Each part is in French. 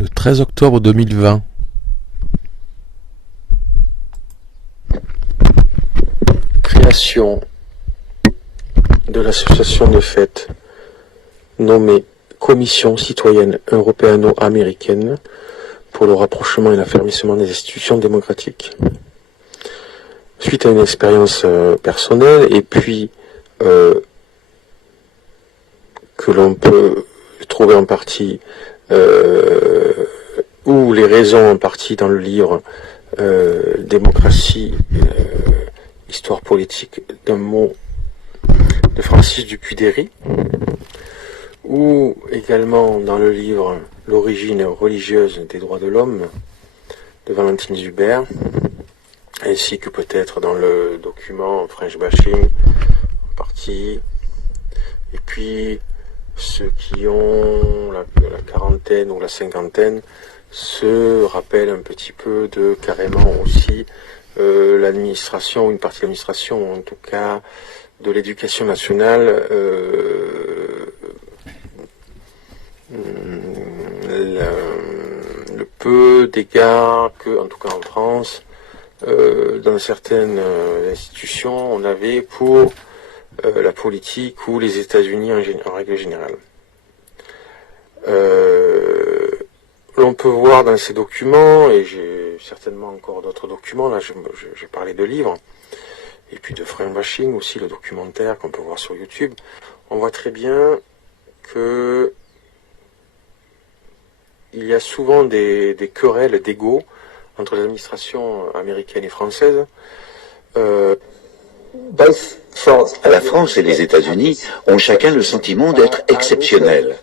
Le 13 octobre 2020. Création de l'association de fait nommée Commission citoyenne européano-américaine pour le rapprochement et l'affermissement des institutions démocratiques. Suite à une expérience personnelle et puis que l'on peut trouver en partie ou les raisons en partie dans le livre Démocratie, histoire politique d'un mot de Francis Dupuy-Derry, ou également dans le livre L'origine religieuse des droits de l'homme de Valentine Zuber, ainsi que peut-être dans le document French Bashing en partie, et puis ceux qui ont la quarantaine ou la cinquantaine se rappellent un petit peu de carrément aussi l'administration, une partie de l'administration, en tout cas de l'éducation nationale, le peu d'égards que, en tout cas en France, dans certaines institutions, on avait pour la politique ou les États-Unis en règle générale. L'on peut voir dans ces documents, et j'ai certainement encore d'autres documents, là j'ai parlé de livres, et puis de French Bashing aussi, le documentaire qu'on peut voir sur YouTube, on voit très bien que il y a souvent des querelles d'ego entre les administrations américaines et françaises. La France et les États-Unis ont chacun le sentiment d'être exceptionnels.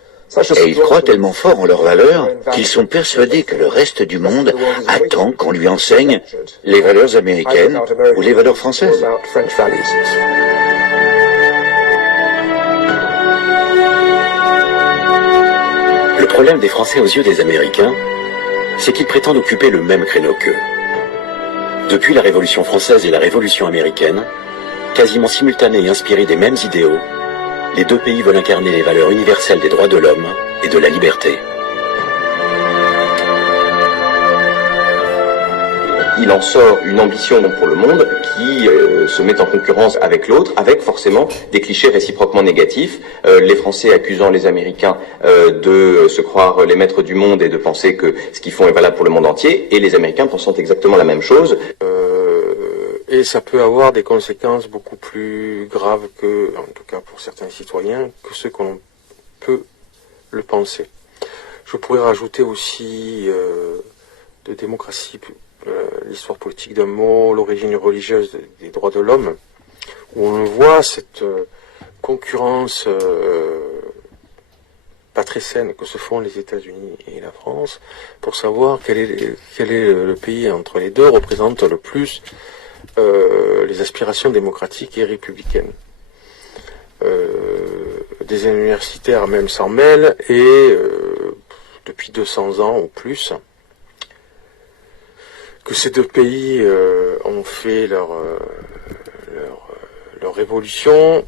Et ils croient tellement fort en leurs valeurs qu'ils sont persuadés que le reste du monde attend qu'on lui enseigne les valeurs américaines ou les valeurs françaises. Le problème des Français aux yeux des Américains, c'est qu'ils prétendent occuper le même créneau qu'eux. Depuis la Révolution française et la Révolution américaine, quasiment simultanés et inspirés des mêmes idéaux, les deux pays veulent incarner les valeurs universelles des droits de l'homme et de la liberté. Il en sort une ambition pour le monde qui se met en concurrence avec l'autre, avec forcément des clichés réciproquement négatifs. Les Français accusant les Américains de se croire les maîtres du monde et de penser que ce qu'ils font est valable pour le monde entier, et les Américains pensant exactement la même chose. Et ça peut avoir des conséquences beaucoup plus graves que, en tout cas pour certains citoyens, que ce qu'on peut le penser. Je pourrais rajouter aussi de démocratie, l'histoire politique d'un mot, l'origine religieuse des droits de l'homme, où on voit cette concurrence pas très saine que se font les États-Unis et la France pour savoir quel est le pays entre les deux représente le plus les aspirations démocratiques et républicaines. Des universitaires même s'en mêlent et depuis 200 ans ou plus que ces deux pays ont fait leur révolution.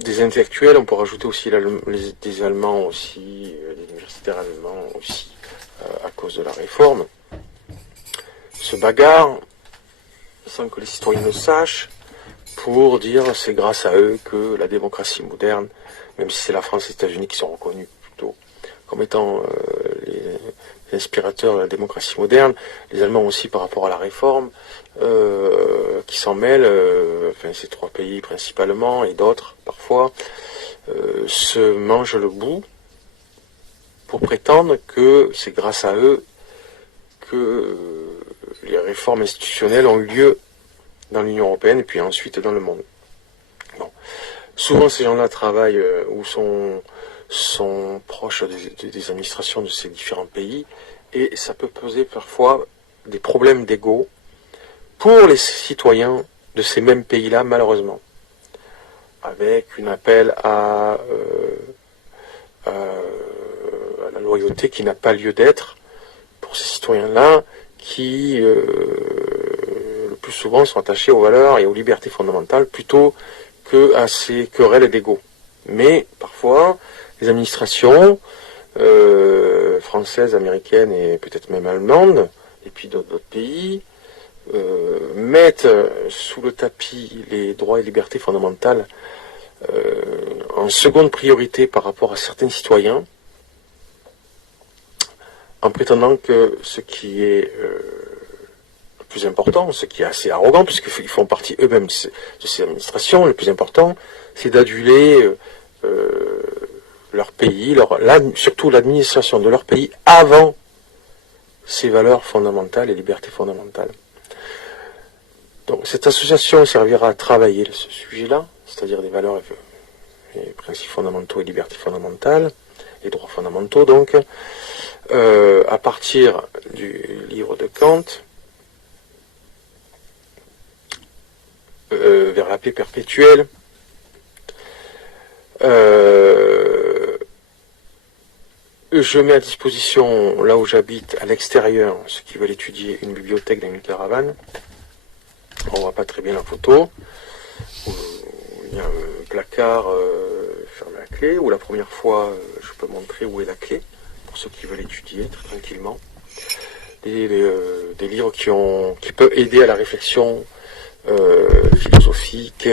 Des intellectuels, on peut rajouter aussi des Allemands aussi, des universitaires allemands aussi, à cause de la réforme, se bagarrent sans que les citoyens le sachent pour dire c'est grâce à eux que la démocratie moderne, même si c'est la France et les États-Unis qui sont reconnus plutôt comme étant les inspirateurs de la démocratie moderne, les Allemands aussi par rapport à la réforme, qui s'en mêlent, enfin ces trois pays principalement et d'autres parfois, se mangent le bout pour prétendre que c'est grâce à eux que les réformes institutionnelles ont eu lieu dans l'Union européenne et puis ensuite dans le monde. Bon. Souvent ces gens-là travaillent ou sont proches des administrations de ces différents pays et ça peut poser parfois des problèmes d'ego pour les citoyens de ces mêmes pays-là, malheureusement, avec un appel à la loyauté qui n'a pas lieu d'être pour ces citoyens-là qui le plus souvent sont attachés aux valeurs et aux libertés fondamentales plutôt qu'à ces querelles d'ego. Mais parfois, les administrations françaises, américaines et peut-être même allemandes, et puis d'autres pays, mettent sous le tapis les droits et libertés fondamentales en seconde priorité par rapport à certains citoyens, en prétendant que ce qui est le plus important, ce qui est assez arrogant, puisqu'ils font partie eux-mêmes de ces administrations, le plus important, c'est d'aduler leur pays, surtout l'administration de leur pays, avant ces valeurs fondamentales et libertés fondamentales. Donc cette association servira à travailler ce sujet-là, c'est-à-dire des valeurs et principes fondamentaux et libertés fondamentales, et droits fondamentaux donc, à partir du livre de Kant, vers la paix perpétuelle. Je mets à disposition, là où j'habite, à l'extérieur, ceux qui veulent étudier, une bibliothèque dans une caravane. On voit pas très bien la photo. Il y a un placard fermé à clé, où la première fois, je peux montrer où est la clé, pour ceux qui veulent étudier très tranquillement. Des livres qui peuvent aider à la réflexion philosophique,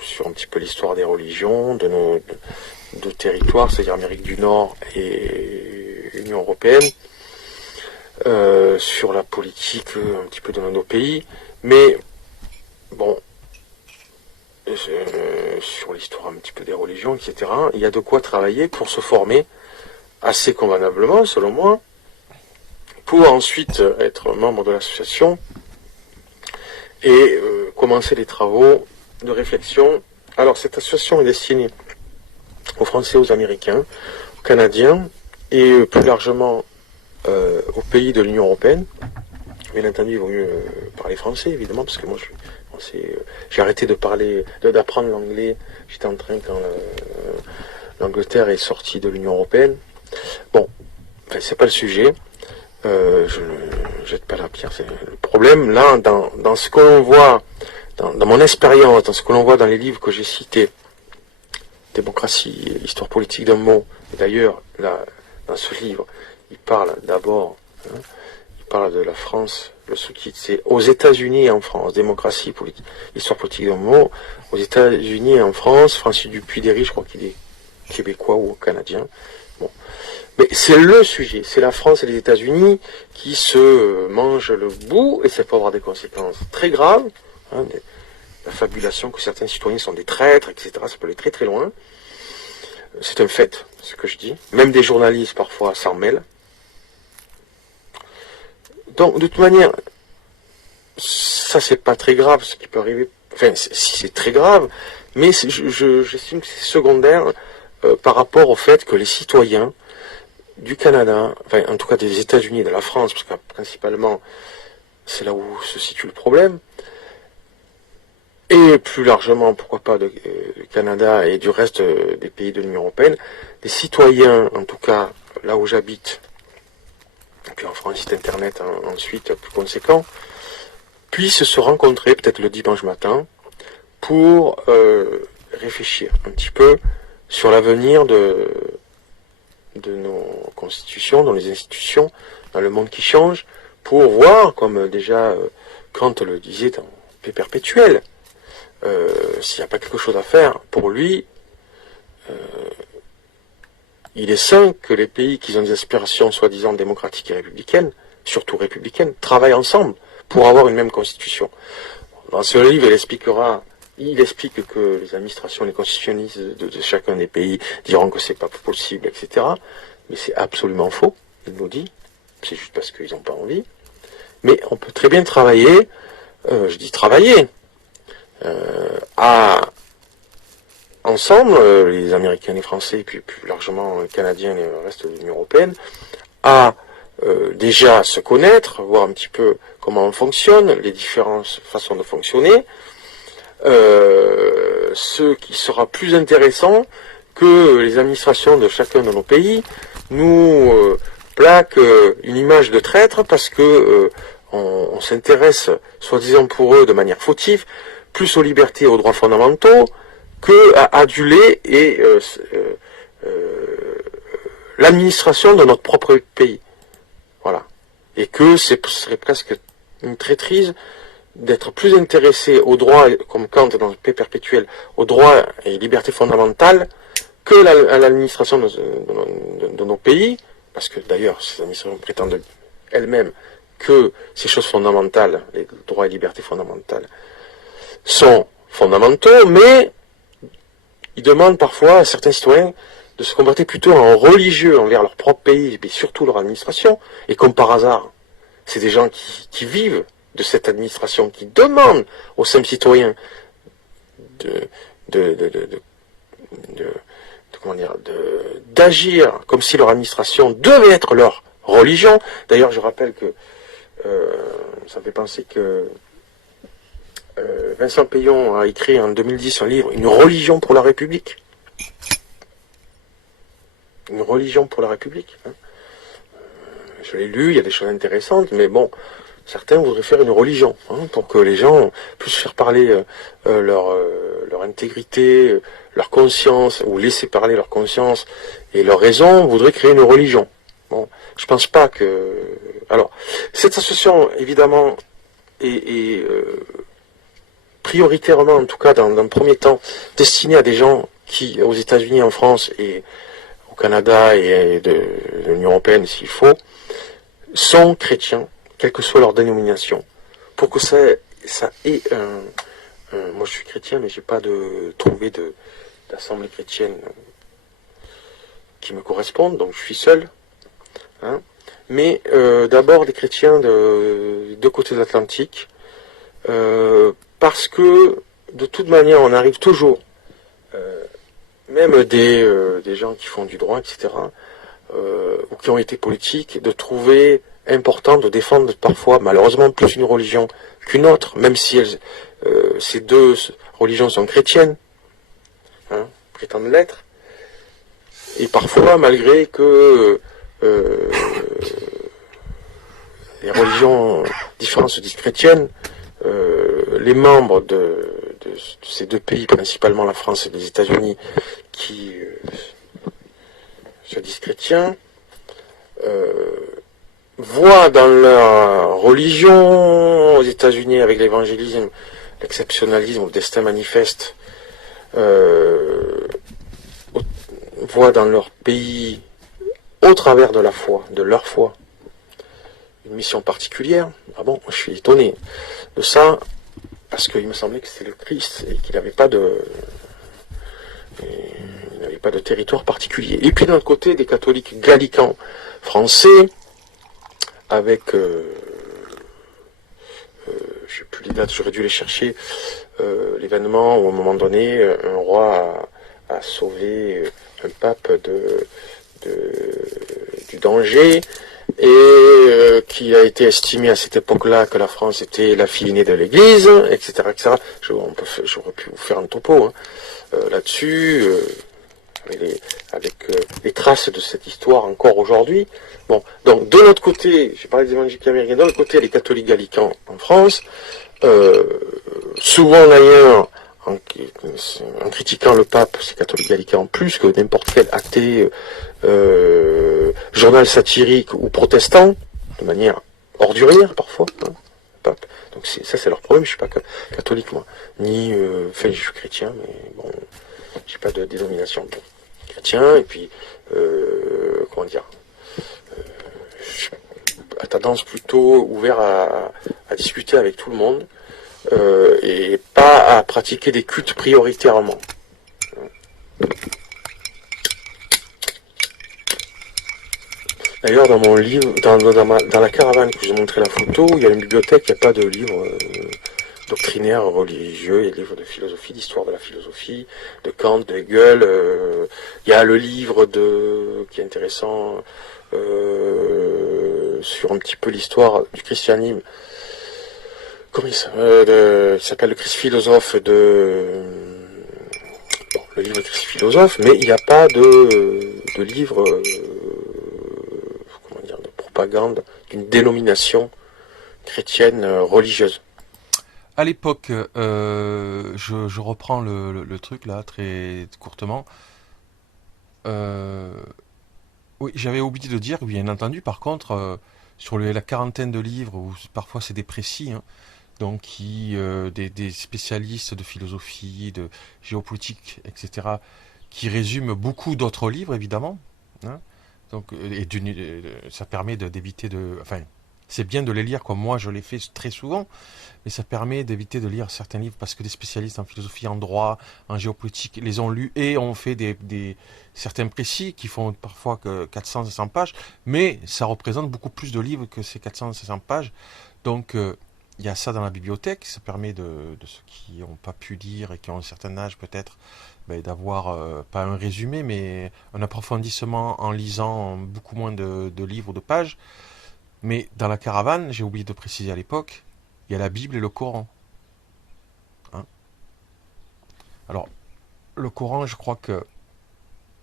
sur un petit peu l'histoire des religions, de nos territoires, c'est-à-dire Amérique du Nord et Union Européenne, sur la politique un petit peu de nos pays, mais bon, sur l'histoire un petit peu des religions, etc. Il y a de quoi travailler pour se former assez convenablement, selon moi, pour ensuite être membre de l'association et commencer les travaux de réflexion. Alors cette association est destinée aux Français, aux Américains, aux Canadiens et plus largement aux pays de l'Union Européenne. Bien entendu, il vaut mieux parler français, évidemment, parce que moi je suis français. J'ai arrêté d'apprendre l'anglais. J'étais en train quand l'Angleterre est sortie de l'Union Européenne. Bon, enfin, c'est pas le sujet. Je ne jette pas la pierre. C'est le problème, là, dans ce que l'on voit, dans mon expérience, dans ce que l'on voit dans les livres que j'ai cités, Démocratie, Histoire politique d'un mot, et d'ailleurs, là, dans ce livre, il parle d'abord, il parle de la France, le sous-titre, c'est aux États-Unis et en France, Démocratie, Histoire politique d'un mot, aux États-Unis et en France, Francis Dupuy-Derry, je crois qu'il est québécois ou canadien. Bon. Mais c'est le sujet, c'est la France et les États-Unis qui se mangent le bout, et ça peut avoir des conséquences très graves, la fabulation que certains citoyens sont des traîtres, etc., ça peut aller très très loin. C'est un fait, ce que je dis. Même des journalistes, parfois, s'en mêlent. Donc, de toute manière, ça, c'est pas très grave, ce qui peut arriver. Enfin, si c'est très grave, mais j'estime que c'est secondaire par rapport au fait que les citoyens du Canada, enfin, en tout cas des États-Unis et de la France, parce que principalement, c'est là où se situe le problème, et plus largement, pourquoi pas, du Canada et du reste des pays de l'Union Européenne, les citoyens, en tout cas, là où j'habite, et puis on fera un site internet ensuite plus conséquent, puissent se rencontrer, peut-être le dimanche matin, pour réfléchir un petit peu sur l'avenir de nos constitutions, dans les institutions, dans le monde qui change, pour voir, comme déjà Kant le disait dans Paix perpétuelle, s'il n'y a pas quelque chose à faire, pour lui, il est sain que les pays qui ont des aspirations soi-disant démocratiques et républicaines, surtout républicaines, travaillent ensemble pour avoir une même constitution. Dans ce livre, il explique que les administrations, les constitutionnistes de chacun des pays diront que c'est pas possible, etc. Mais c'est absolument faux, il nous dit. C'est juste parce qu'ils n'ont pas envie. Mais on peut très bien travailler, je dis travailler, ensemble, les Américains, les Français, et puis plus largement les Canadiens et le reste de l'Union Européenne, à déjà se connaître, voir un petit peu comment on fonctionne, les différentes façons de fonctionner, ce qui sera plus intéressant que les administrations de chacun de nos pays nous plaquent une image de traître parce que on s'intéresse, soi-disant pour eux, de manière fautive, plus aux libertés et aux droits fondamentaux que aduler l'administration de notre propre pays. Voilà. Et que ce serait presque une traîtrise d'être plus intéressé aux droits, comme Kant dans le paix perpétuelle, aux droits et libertés fondamentales que à l'administration de nos pays, parce que d'ailleurs ces administrations prétendent elles-mêmes que ces choses fondamentales, les droits et libertés fondamentales, sont fondamentaux, mais ils demandent parfois à certains citoyens de se comporter plutôt en religieux envers leur propre pays, mais surtout leur administration, et comme par hasard, c'est des gens qui vivent de cette administration, qui demandent aux simples citoyens d'agir comme si leur administration devait être leur religion. D'ailleurs, je rappelle que ça me fait penser que Vincent Payon a écrit en 2010 un livre, Une religion pour la République. Une religion pour la République. Hein. Je l'ai lu, il y a des choses intéressantes, mais bon, certains voudraient faire une religion, hein, pour que les gens puissent faire parler leur intégrité, leur conscience, ou laisser parler leur conscience et leur raison, voudraient créer une religion. Bon, je pense pas que... Alors, cette association, évidemment, est prioritairement, en tout cas dans le premier temps, destinée à des gens qui, aux États-Unis, en France et au Canada et de l'Union européenne, s'il faut, sont chrétiens, quelle que soit leur dénomination, pour que ça ait moi je suis chrétien, mais j'ai pas trouvé d'assemblée chrétienne qui me corresponde, donc je suis seul. Hein. Mais d'abord des chrétiens de deux côtés de l'Atlantique, parce que de toute manière on arrive toujours, même des gens qui font du droit, etc., ou qui ont été politiques, de trouver important de défendre parfois, malheureusement, plus une religion qu'une autre, même si ces deux religions sont chrétiennes, hein, prétendent l'être, et parfois, malgré que les religions différentes se disent chrétiennes, les membres de ces deux pays, principalement la France et les États-Unis, qui se disent chrétiens, voient dans leur religion, aux États-Unis avec l'évangélisme, l'exceptionnalisme, le destin manifeste, voient dans leur pays, au travers de la foi, de leur foi, une mission particulière. Ah bon, je suis étonné de ça, parce qu'il me semblait que c'était le Christ et qu'il n'avait pas de territoire particulier. Et puis d'un côté, des catholiques gallicans français, avec, je sais plus les dates, j'aurais dû les chercher, l'événement où à un moment donné, un roi a sauvé un pape du danger, et qui a été estimé à cette époque-là que la France était la fille aînée de l'Église, etc., etc. J'aurais pu vous faire un topo là-dessus, avec les traces de cette histoire encore aujourd'hui. Bon, donc de l'autre côté, j'ai parlé des évangéliques américains, de l'autre côté, les catholiques gallicans en France, souvent d'ailleurs, en critiquant le pape, ces catholiques gallicans, plus que n'importe quel athée, journal satirique ou protestant, de manière ordurière parfois, hein, pape. Donc ça c'est leur problème, je suis pas catholique moi, ni, enfin je suis chrétien, mais bon, j'ai pas de dénomination chrétien, et puis, comment dire, à tendance plutôt ouvert à discuter avec tout le monde, et pas à pratiquer des cultes prioritairement. D'ailleurs, dans mon livre, dans la caravane que je vous ai montré la photo, il y a une bibliothèque, il n'y a pas de livre doctrinaire, religieux, il y a des livres de philosophie, d'histoire de la philosophie, de Kant, de Hegel, il y a le livre qui est intéressant sur un petit peu l'histoire du christianisme, comment il s'appelle le Christ philosophe le livre Christ philosophe, mais il n'y a pas de livre de propagande d'une dénomination chrétienne religieuse. À l'époque, je reprends le truc là très courtement. Euh, oui, j'avais oublié de dire, bien entendu, par contre, sur la quarantaine de livres, où parfois c'est des précis, hein, donc des spécialistes de philosophie, de géopolitique, etc., qui résument beaucoup d'autres livres, évidemment. Hein. Donc, ça permet d'éviter de... Enfin, c'est bien de les lire comme moi je l'ai fait très souvent, mais ça permet d'éviter de lire certains livres parce que des spécialistes en philosophie, en droit, en géopolitique les ont lus et ont fait certains précis qui font parfois que 400-500 pages, mais ça représente beaucoup plus de livres que ces 400-500 pages. Donc, il y a ça dans la bibliothèque, ça permet de ceux qui n'ont pas pu lire et qui ont un certain âge peut-être, ben, d'avoir pas un résumé, mais un approfondissement en lisant beaucoup moins de livres ou de pages. Mais dans la caravane, j'ai oublié de préciser à l'époque, il y a la Bible et le Coran. Hein. Alors, le Coran, je crois que...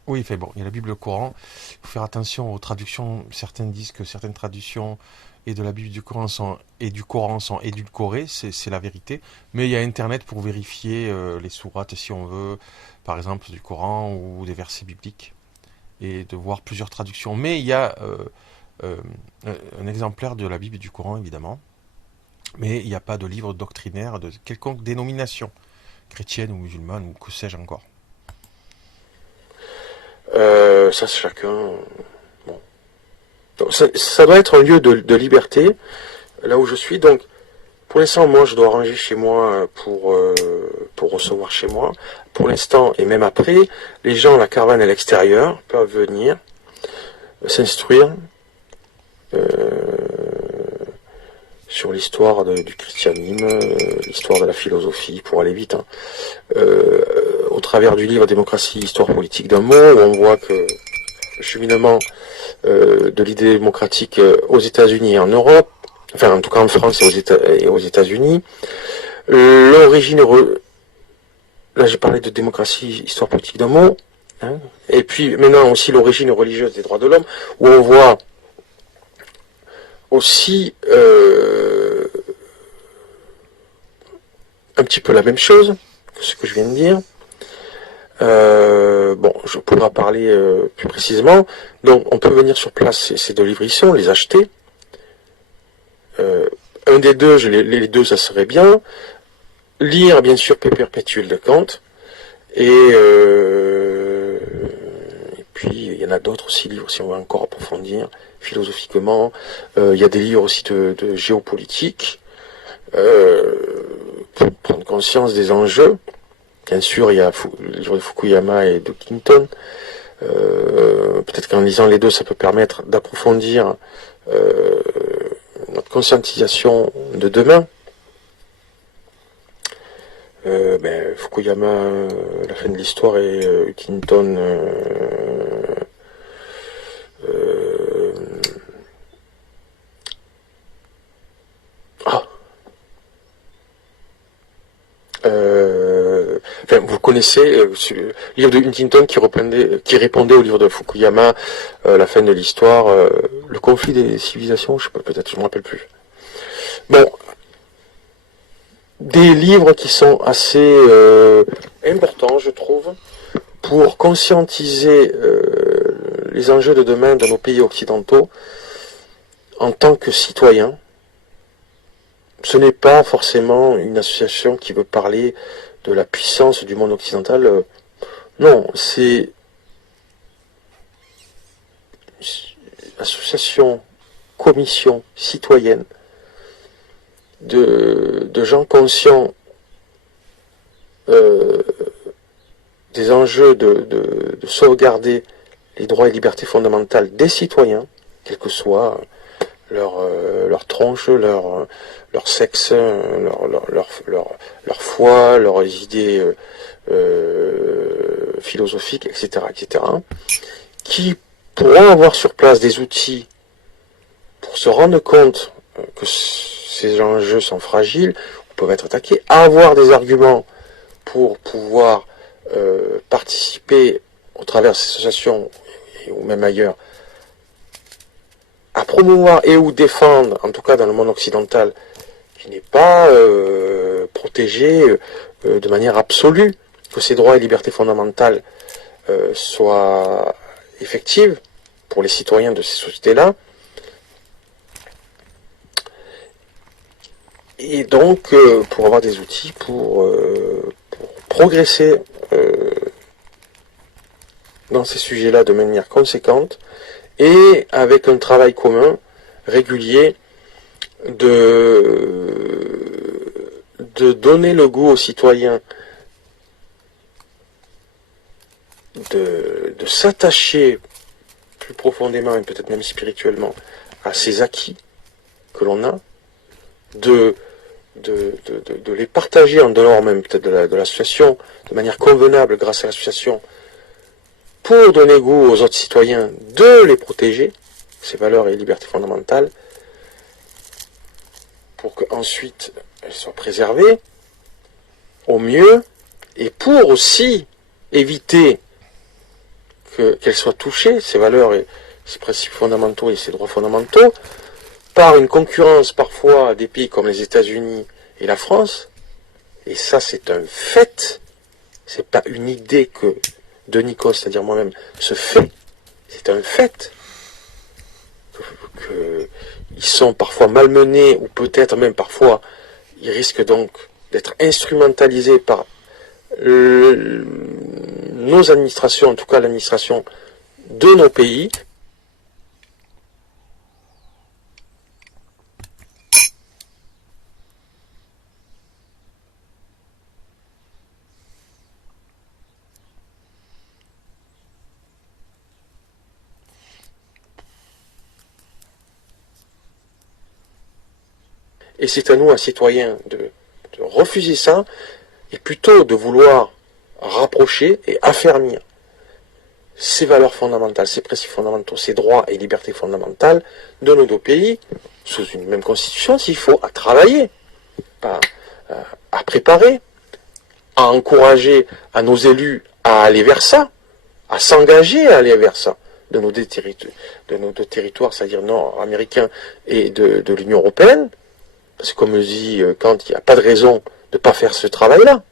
Oui, fait bon, il y a la Bible et le Coran. Il faut faire attention aux traductions. Certains disent que certaines traductions et de la Bible et du Coran sont édulcorées, c'est la vérité. Mais il y a Internet pour vérifier les sourates, si on veut, par exemple, du Coran ou des versets bibliques, et de voir plusieurs traductions. Mais il y a euh, un exemplaire de la Bible et du Coran, évidemment. Mais il n'y a pas de livre doctrinaire de quelconque dénomination, chrétienne ou musulmane, ou que sais-je encore. Ça, c'est chacun... Bon. Donc, ça doit être un lieu de liberté, là où je suis. Donc, pour l'instant, moi, je dois ranger chez moi pour recevoir chez moi. Pour l'instant, et même après, les gens, la caravane à l'extérieur, peuvent venir s'instruire sur l'histoire du christianisme, l'histoire de la philosophie, pour aller vite, hein. Au travers du livre Démocratie, Histoire politique d'un mot, où on voit que le cheminement de l'idée démocratique aux États-Unis et en Europe, enfin en tout cas en France et aux États-Unis, l'origine, là j'ai parlé de démocratie, histoire politique d'un mot, hein, et puis maintenant aussi l'origine religieuse des droits de l'homme, où on voit aussi un petit peu la même chose que ce que je viens de dire. Bon, je pourrais en parler plus précisément. Donc, on peut venir sur place ces deux livres ici, on les acheter. Un des deux, les deux, ça serait bien. Lire, bien sûr, Paix perpétuelle de Kant. Et puis, il y en a d'autres aussi, livres, si on veut encore approfondir philosophiquement. Il y a des livres aussi de géopolitique. Pour prendre conscience des enjeux. Bien sûr, il y a le livre de Fukuyama et de Clinton. Peut-être qu'en lisant les deux, ça peut permettre d'approfondir notre conscientisation de demain. Fukuyama, la fin de l'histoire, et Clinton, vous connaissez le livre de Huntington qui répondait au livre de Fukuyama, la fin de l'histoire, le conflit des civilisations, je sais pas, peut-être, je me rappelle plus. Bon, des livres qui sont assez importants, je trouve, pour conscientiser les enjeux de demain dans nos pays occidentaux en tant que citoyens. Ce n'est pas forcément une association qui veut parler de la puissance du monde occidental. Non, c'est association, commission citoyenne de gens conscients des enjeux de sauvegarder les droits et libertés fondamentales des citoyens, quel que soit leur tronche, leur sexe, leur foi, leurs idées philosophiques, etc., qui pourront avoir sur place des outils pour se rendre compte que ces enjeux sont fragiles, peuvent être attaqués, avoir des arguments pour pouvoir participer au travers de ces associations, ou même ailleurs, à promouvoir et ou défendre, en tout cas dans le monde occidental, qui n'est pas protéger de manière absolue, que ces droits et libertés fondamentales soient effectives pour les citoyens de ces sociétés-là. Et donc, pour avoir des outils pour progresser dans ces sujets-là de manière conséquente, et avec un travail commun, régulier, de donner le goût aux citoyens de s'attacher plus profondément et peut-être même spirituellement à ces acquis que l'on a, de les partager en dehors même peut-être de l'association de manière convenable grâce à l'association, pour donner goût aux autres citoyens de les protéger, ces valeurs et libertés fondamentales, pour qu'ensuite elles soient préservées au mieux, et pour aussi éviter qu'elles soient touchées, ces valeurs et ces principes fondamentaux et ces droits fondamentaux, par une concurrence parfois des pays comme les États-Unis et la France. Et ça, c'est un fait, c'est pas une idée que de Nikos, c'est-à-dire moi-même, se fait, c'est un fait qu'ils sont parfois malmenés, ou peut-être même parfois ils risquent donc d'être instrumentalisés par nos administrations, en tout cas l'administration de nos pays. Et c'est à nous, à citoyens, de refuser ça, et plutôt de vouloir rapprocher et affermir ces valeurs fondamentales, ces principes fondamentaux, ces droits et libertés fondamentales de nos deux pays, sous une même constitution, s'il faut, à travailler, à préparer, à encourager à nos élus à aller vers ça, à s'engager à aller vers ça, de nos deux territoires, c'est-à-dire nord-américains et de l'Union européenne. Parce que comme le dit Kant, il n'y a pas de raison de ne pas faire ce travail-là.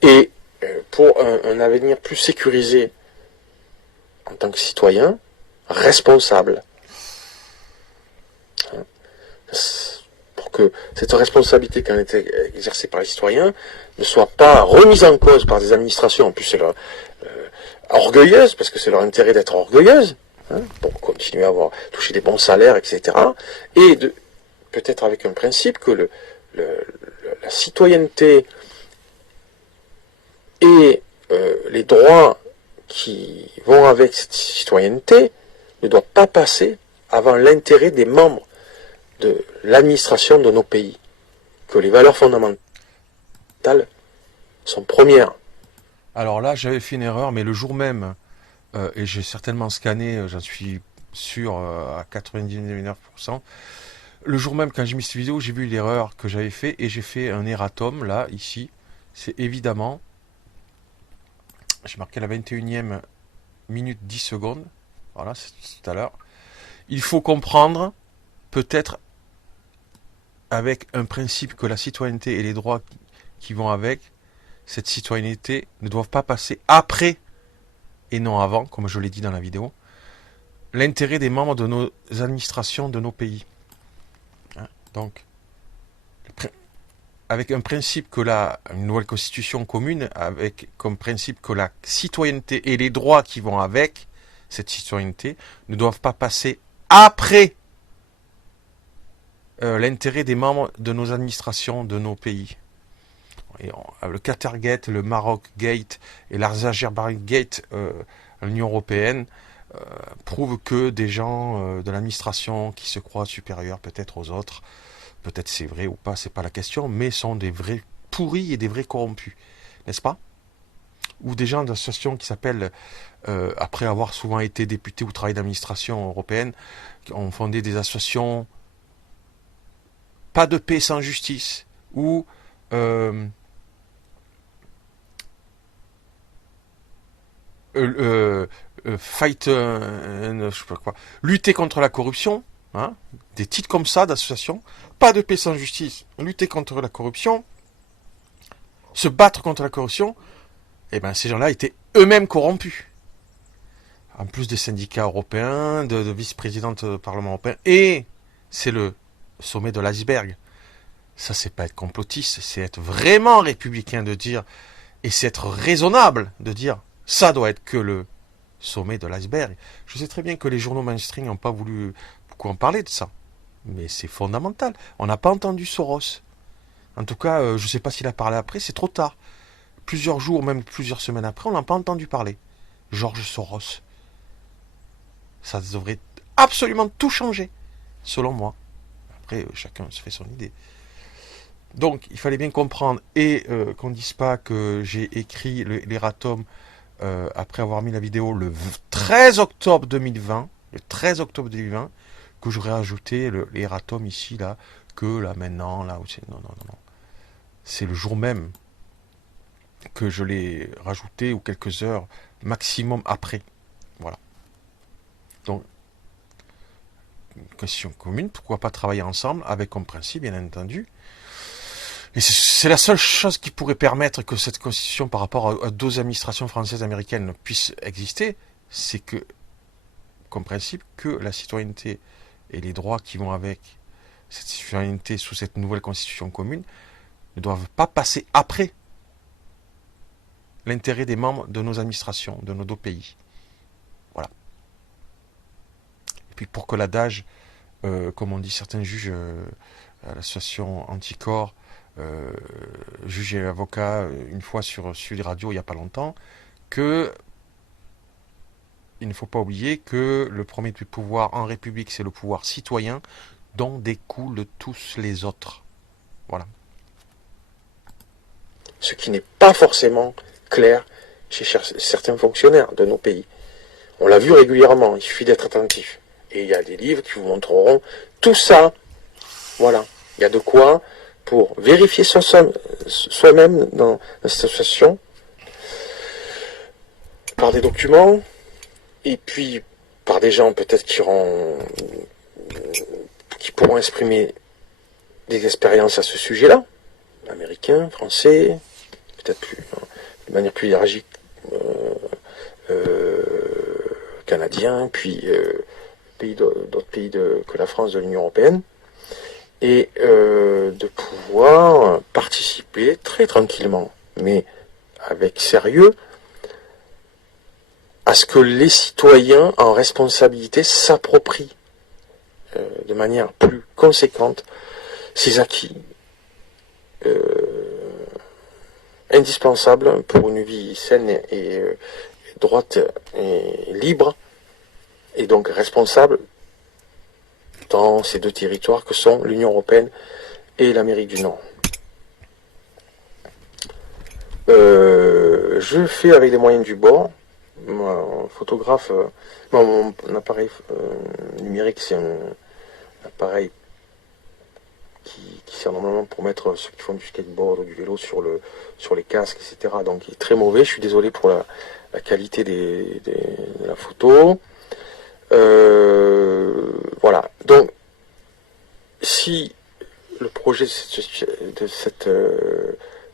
Et pour un avenir plus sécurisé en tant que citoyen, responsable. Pour que cette responsabilité qui a été exercée par les citoyens ne soit pas remise en cause par des administrations, en plus c'est orgueilleuses, parce que c'est leur intérêt d'être orgueilleuses, pour continuer à toucher des bons salaires, etc. Et peut-être avec un principe que la citoyenneté et les droits qui vont avec cette citoyenneté ne doivent pas passer avant l'intérêt des membres de l'administration de nos pays. Que les valeurs fondamentales sont premières. Alors là, j'avais fait une erreur, mais le jour même, et j'ai certainement scanné, j'en suis sûr à 99%, le jour même, quand j'ai mis cette vidéo, j'ai vu l'erreur que j'avais fait et j'ai fait un erratum, là, ici. C'est évidemment, j'ai marqué la 21e minute 10 secondes. Voilà, c'est tout à l'heure. Il faut comprendre, peut-être, avec un principe que la citoyenneté et les droits qui vont avec, cette citoyenneté ne doivent pas passer après et non avant, comme je l'ai dit dans la vidéo, l'intérêt des membres de nos administrations de nos pays. Donc, avec un principe que une nouvelle constitution commune, avec comme principe que la citoyenneté et les droits qui vont avec cette citoyenneté ne doivent pas passer après l'intérêt des membres de nos administrations de nos pays. Et le Qatargate, le Maroc Gate et l'Azerbaïdjan Gate à l'Union européenne prouvent que des gens de l'administration qui se croient supérieurs peut-être aux autres, peut-être c'est vrai ou pas, c'est pas la question, mais sont des vrais pourris et des vrais corrompus, n'est-ce pas? Ou des gens d'associations qui s'appellent, après avoir souvent été députés ou travaillé d'administration européenne, qui ont fondé des associations pas de paix sans justice, ou fight, je sais pas quoi, lutter contre la corruption, hein, des titres comme ça d'association, pas de paix sans justice, lutter contre la corruption, se battre contre la corruption, eh ben ces gens-là étaient eux-mêmes corrompus. En plus des syndicats européens, de vice-présidente du Parlement européen, et c'est le sommet de l'iceberg. Ça, c'est pas être complotiste, c'est être vraiment républicain de dire, et c'est être raisonnable de dire, ça doit être que le sommet de l'iceberg. Je sais très bien que les journaux mainstream n'ont pas voulu beaucoup en parler de ça, mais c'est fondamental. On n'a pas entendu Soros. En tout cas, je ne sais pas s'il a parlé après, c'est trop tard. Plusieurs jours, même plusieurs semaines après, on n'a pas entendu parler. George Soros. Ça devrait absolument tout changer, selon moi. Après, chacun se fait son idée. Donc, il fallait bien comprendre, et qu'on ne dise pas que j'ai écrit l'erratum après avoir mis la vidéo le 13 octobre 2020, que j'aurais ajouté l'erratum ici, là, que là, maintenant, là, non. C'est le jour même que je l'ai rajouté, ou quelques heures maximum après. Voilà. Donc, question commune, pourquoi pas travailler ensemble, avec comme principe, bien entendu. Et c'est la seule chose qui pourrait permettre que cette constitution, par rapport à deux administrations françaises et américaines, puisse exister, c'est que, comme principe, que la citoyenneté et les droits qui vont avec cette citoyenneté sous cette nouvelle constitution commune ne doivent pas passer après l'intérêt des membres de nos administrations, de nos deux pays. Voilà. Et puis pour que l'adage, comme on dit certains juges à l'association Anticorps, juges et avocats, une fois sur les radios il n'y a pas longtemps, que il ne faut pas oublier que le premier pouvoir en République, c'est le pouvoir citoyen, dont découlent tous les autres. Voilà. Ce qui n'est pas forcément clair chez certains fonctionnaires de nos pays. On l'a vu régulièrement, il suffit d'être attentif. Et il y a des livres qui vous montreront tout ça. Voilà, il y a de quoi pour vérifier soi-même dans la situation, par des documents, et puis par des gens peut-être qui pourront exprimer des expériences à ce sujet-là, américains, français, peut-être de manière plus élargie, canadiens, puis d'autres pays que la France de l'Union européenne, et de pouvoir participer très tranquillement, mais avec sérieux, à ce que les citoyens en responsabilité s'approprient de manière plus conséquente ces acquis indispensables pour une vie saine et droite et libre, et donc responsable dans ces deux territoires que sont l'Union européenne et l'Amérique du Nord. Je fais avec les moyens du bord. Mon photographe, mon appareil numérique, c'est un appareil qui sert normalement pour mettre ceux qui font du skateboard ou du vélo sur les casques, etc. Donc il est très mauvais. Je suis désolé pour la qualité de la photo. Voilà. Donc, si le projet de cette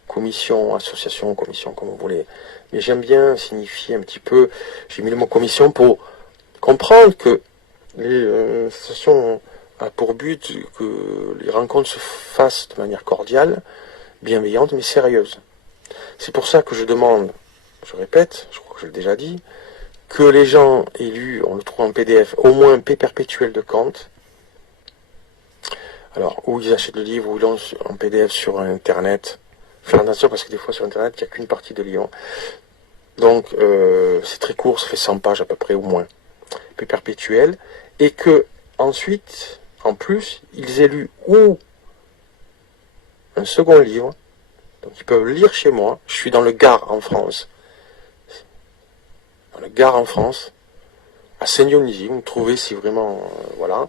commission, association, commission, comme vous voulez, mais j'aime bien signifier un petit peu, j'ai mis le mot commission pour comprendre que les associations ont pour but que les rencontres se fassent de manière cordiale, bienveillante, mais sérieuse. C'est pour ça que je demande, je répète, je crois que je l'ai déjà dit, que les gens élus, on le trouve en PDF, au moins un paix perpétuel de Kant. Alors, où ils achètent le livre, ou ils l'ont en PDF sur Internet. Faire attention parce que des fois sur Internet, il n'y a qu'une partie de livre. Donc, c'est très court, ça fait 100 pages à peu près, au moins. Paix perpétuel. Et que, ensuite, en plus, ils aient lu ou un second livre. Donc, ils peuvent lire chez moi. Je suis dans le Gard, en France. Dans le Gard en France, à Saint-Dionysie, vous me trouvez si vraiment, voilà,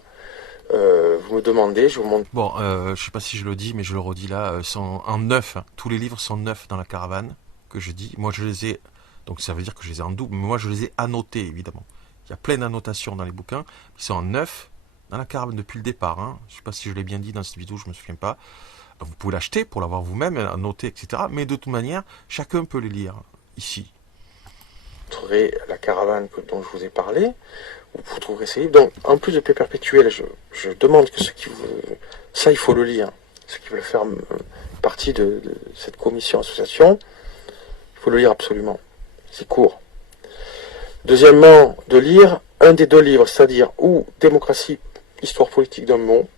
vous me demandez, je vous montre. Bon, je sais pas si je le dis, mais je le redis là, sont en neuf, hein. Tous les livres sont neufs dans la caravane, que je dis. Moi, je les ai, donc ça veut dire que je les ai en double, mais moi, je les ai annotés, évidemment. Il y a plein d'annotations dans les bouquins, qui sont en neuf, dans la caravane depuis le départ. Hein. Je ne sais pas si je l'ai bien dit dans cette vidéo, je ne me souviens pas. Vous pouvez l'acheter pour l'avoir vous-même, noter, etc. Mais de toute manière, chacun peut le lire ici. Vous trouverez la caravane dont je vous ai parlé, vous trouverez ces livres. Donc, en plus de Paix Perpétuelle, je demande que ceux qui veulent... Ça, il faut le lire. Ceux qui veulent faire partie de cette commission association, il faut le lire absolument. C'est court. Deuxièmement, de lire un des deux livres, c'est-à-dire ou Démocratie, Histoire politique d'un mot,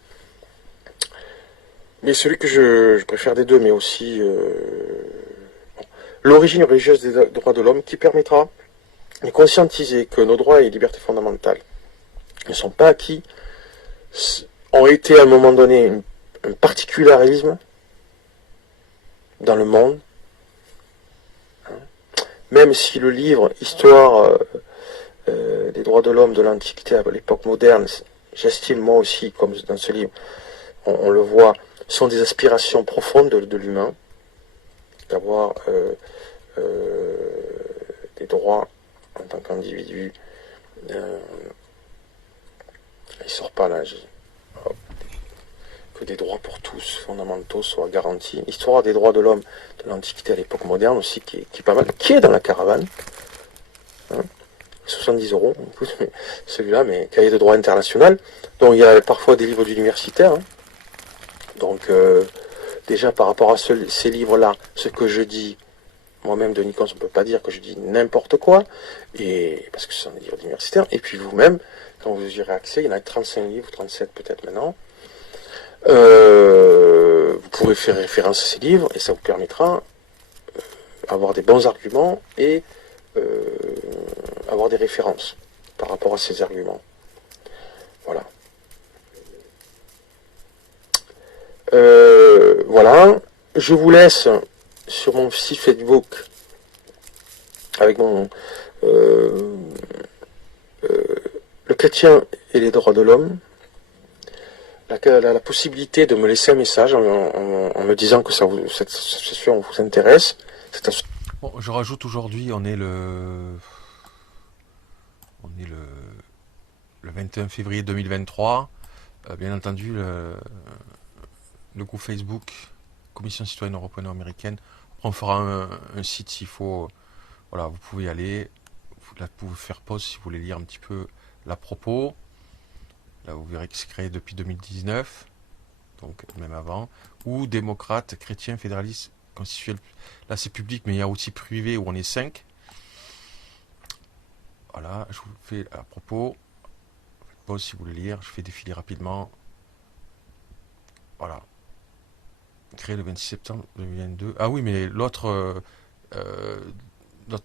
mais celui que je préfère des deux, mais aussi L'origine religieuse des droits de l'homme, qui permettra de conscientiser que nos droits et libertés fondamentales ne sont pas acquis, ont été à un moment donné un particularisme dans le monde, même si le livre Histoire des droits de l'homme de l'Antiquité à l'époque moderne, j'estime moi aussi, comme dans ce livre, on le voit, sont des aspirations profondes de l'humain, d'avoir des droits en tant qu'individu. Il sort pas là, que des droits pour tous fondamentaux soient garantis. Histoire des droits de l'homme de l'Antiquité à l'époque moderne aussi, qui est pas mal, qui est dans la caravane. 70 €, celui-là, mais cahier de droit international. Donc il y a parfois des livres d'universitaires. Donc déjà par rapport à ces livres-là, ce que je dis, moi-même de Nikon, on ne peut pas dire que je dis n'importe quoi, et parce que ce sont des livres d'universitaires. Et puis vous-même, quand vous y aurez accès, il y en a 35 livres, 37 peut-être maintenant. Vous pourrez faire référence à ces livres et ça vous permettra d'avoir des bons arguments et avoir des références par rapport à ces arguments. Voilà. Voilà. Je vous laisse sur mon site Facebook avec mon le chrétien et les droits de l'homme, la possibilité de me laisser un message en me disant que cette association vous intéresse. Bon, je rajoute aujourd'hui, on est le 21 février 2023. Bien entendu, le groupe Facebook Commission citoyenne européenne-américaine, on fera un site s'il faut. Voilà, vous pouvez y aller. Là, vous pouvez faire pause si vous voulez lire un petit peu la propos. Là, vous verrez que c'est créé depuis 2019, donc même avant. Ou démocrate, chrétien, fédéraliste, constitutionnel. Là, c'est public, mais il y a aussi privé où on est 5. Voilà, je vous fais à propos. Faites pause si vous voulez lire. Je fais défiler rapidement. Voilà. Créé le 26 septembre 2022. Ah oui, mais l'autre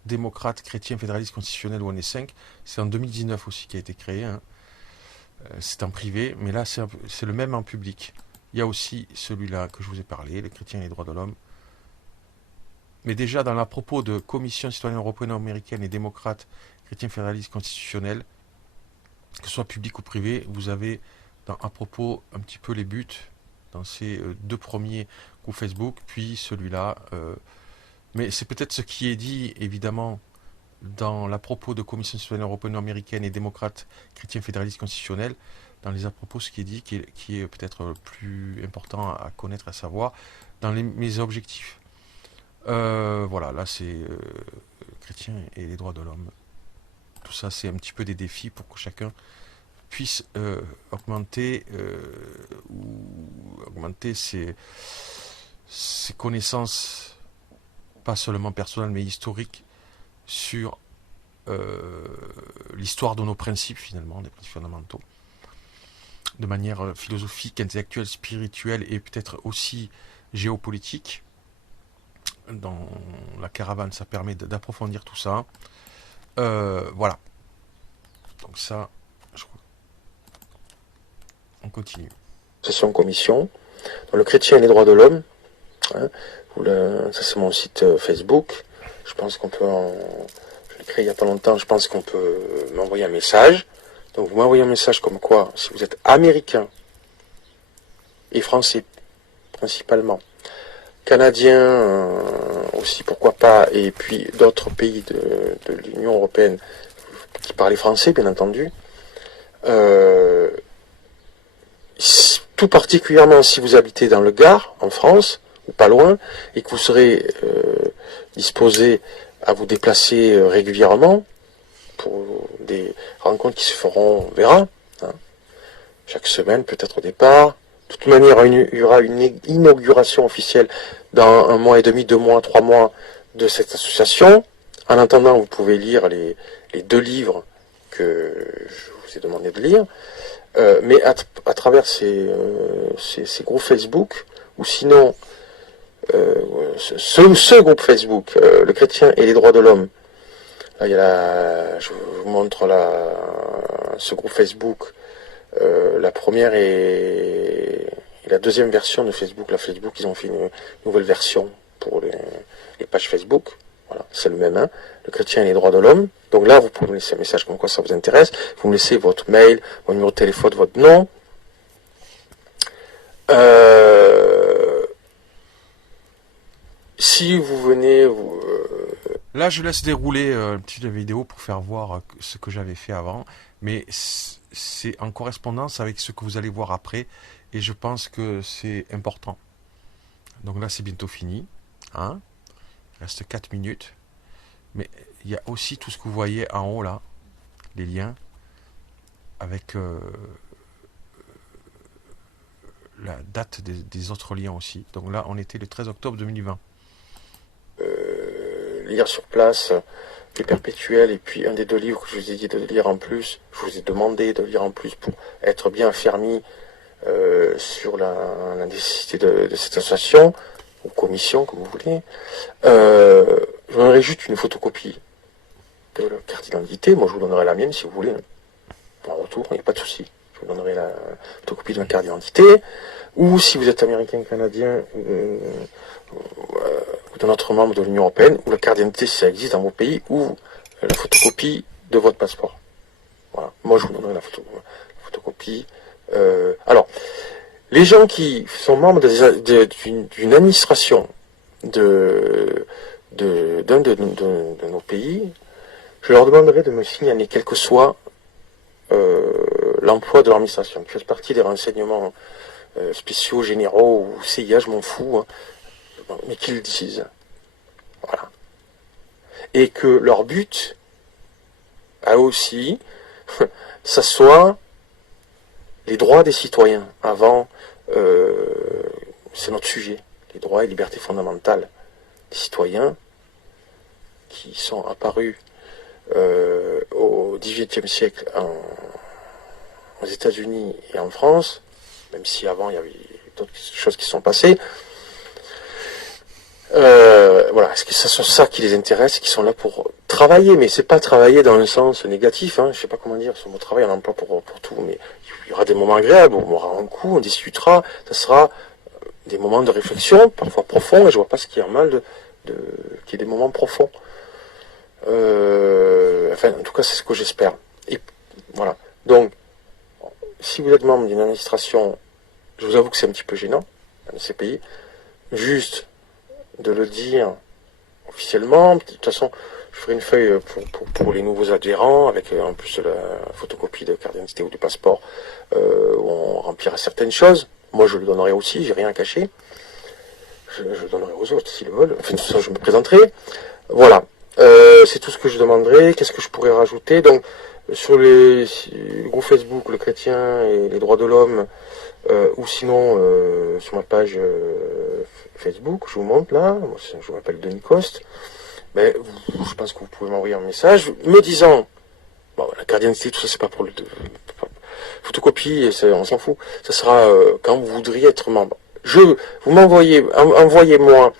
démocrate, chrétien, fédéraliste, constitutionnel où on est 5, c'est en 2019 aussi qui a été créé. Hein. C'est en privé, mais là c'est le même en public. Il y a aussi celui-là que je vous ai parlé, les chrétiens et les droits de l'homme. Mais déjà dans la propos de Commission citoyenne européenne-américaine et démocrate, chrétien, fédéraliste, constitutionnel, que ce soit public ou privé, vous avez à propos un petit peu les buts dans ces deux premiers groupes Facebook, puis celui-là. Mais c'est peut-être ce qui est dit, évidemment, dans la propos de Commission citoyenne européenne-américaine et démocrate, chrétien, fédéraliste, constitutionnel, dans les à-propos, ce qui est dit, qui est peut-être plus important à connaître, à savoir, dans mes objectifs. Voilà, là c'est chrétien et les droits de l'homme. Tout ça, c'est un petit peu des défis pour que chacun puisse augmenter ses connaissances, pas seulement personnelles, mais historiques, sur l'histoire de nos principes, finalement, des principes fondamentaux, de manière philosophique, intellectuelle, spirituelle et peut-être aussi géopolitique. Dans la caravane, ça permet d'approfondir tout ça. Voilà. Donc ça, je crois. On continue. Session commission. Dans le chrétien et les droits de l'homme. Hein, ça c'est mon site Facebook. Je pense qu'on peut je l'ai créé il n'y a pas longtemps, je pense qu'on peut m'envoyer un message. Donc vous m'envoyez un message comme quoi, si vous êtes américain et français principalement, canadien aussi pourquoi pas, et puis d'autres pays de l'Union européenne qui parlent français bien entendu, tout particulièrement si vous habitez dans le Gard, en France, ou pas loin, et que vous serez disposé à vous déplacer régulièrement pour des rencontres qui se feront, on verra, hein, chaque semaine peut-être au départ. De toute manière, il y aura une inauguration officielle dans 1 mois et demi, 2 mois, 3 mois de cette association. En attendant, vous pouvez lire les 2 livres que je vous ai demandé de lire. Mais à travers ces groupes Facebook, ou sinon ce groupe Facebook, le chrétien et les droits de l'homme. Là, il y a je vous montre ce groupe Facebook. La première et la deuxième version de Facebook. La Facebook, ils ont fait une nouvelle version pour les pages Facebook. Voilà, c'est le même, hein, le chrétien et les droits de l'homme. Donc là, vous pouvez me laisser un message comme quoi ça vous intéresse. Vous me laissez votre mail, votre numéro de téléphone, votre nom. Si vous venez... Là, je laisse dérouler une petite vidéo pour faire voir ce que j'avais fait avant. Mais c'est en correspondance avec ce que vous allez voir après. Et je pense que c'est important. Donc là, c'est bientôt fini. Hein, il reste 4 minutes. Mais il y a aussi tout ce que vous voyez en haut là. Les liens. Avec la date des autres liens aussi. Donc là, on était le 13 octobre 2020. Lire sur place, les perpétuels, et puis un des 2 livres que je vous ai dit de lire en plus, je vous ai demandé de lire en plus pour être bien affermi sur la nécessité de cette association, ou commission, comme vous voulez. Je vous donnerai juste une photocopie de la carte d'identité. Moi, je vous donnerai la mienne si vous voulez. En retour, il n'y a pas de souci. Je vous donnerai la photocopie de ma carte d'identité. Ou si vous êtes américain, canadien, ou d'un autre membre de l'Union européenne, ou la carte d'identité si ça existe dans vos pays, ou la photocopie de votre passeport. Voilà. Moi, je vous donnerai la photocopie. Alors, les gens qui sont membres d'une administration d'un de nos pays, je leur demanderai de me signaler quel que soit l'emploi de l'administration, qui fasse partie des renseignements spéciaux, généraux ou CIA, je m'en fous, hein, mais qu'ils le disent. Voilà. Et que leur but, a aussi, ça soit les droits des citoyens. Avant, c'est notre sujet, les droits et libertés fondamentales des citoyens qui sont apparus au XVIIIe siècle aux États-Unis et en France, même si avant il y avait d'autres choses qui sont passées. Voilà, est-ce que ce sont ça qui les intéresse, qui sont là pour travailler, mais c'est pas travailler dans le sens négatif, hein, je sais pas comment dire, ce mot travail on l'emploie pour tout, mais il y aura des moments agréables, on aura un coup, on discutera, ça sera des moments de réflexion, parfois profonds, et je vois pas ce qu'il y a mal qu'il y ait des moments profonds. Enfin, en tout cas, c'est ce que j'espère. Et voilà. Donc, si vous êtes membre d'une administration, je vous avoue que c'est un petit peu gênant, dans ces pays, juste de le dire officiellement. De toute façon, je ferai une feuille pour les nouveaux adhérents, avec en plus la photocopie de carte d'identité ou du passeport, où on remplira certaines choses. Moi, je le donnerai aussi, j'ai rien à cacher. Je le donnerai aux autres s'ils le veulent. Enfin, de toute façon, je me présenterai. Voilà. C'est tout ce que je demanderai. Qu'est-ce que je pourrais rajouter? Donc, sur le groupe Facebook, le chrétien et les droits de l'homme, ou sinon sur ma page Facebook, je vous montre là, moi, je m'appelle Denis Coste, mais je pense que vous pouvez m'envoyer un message me disant, bon, la carte d'identité, tout ça, c'est pas pour le photocopie, on s'en fout, ça sera quand vous voudriez être membre. Vous m'envoyez, envoyez-moi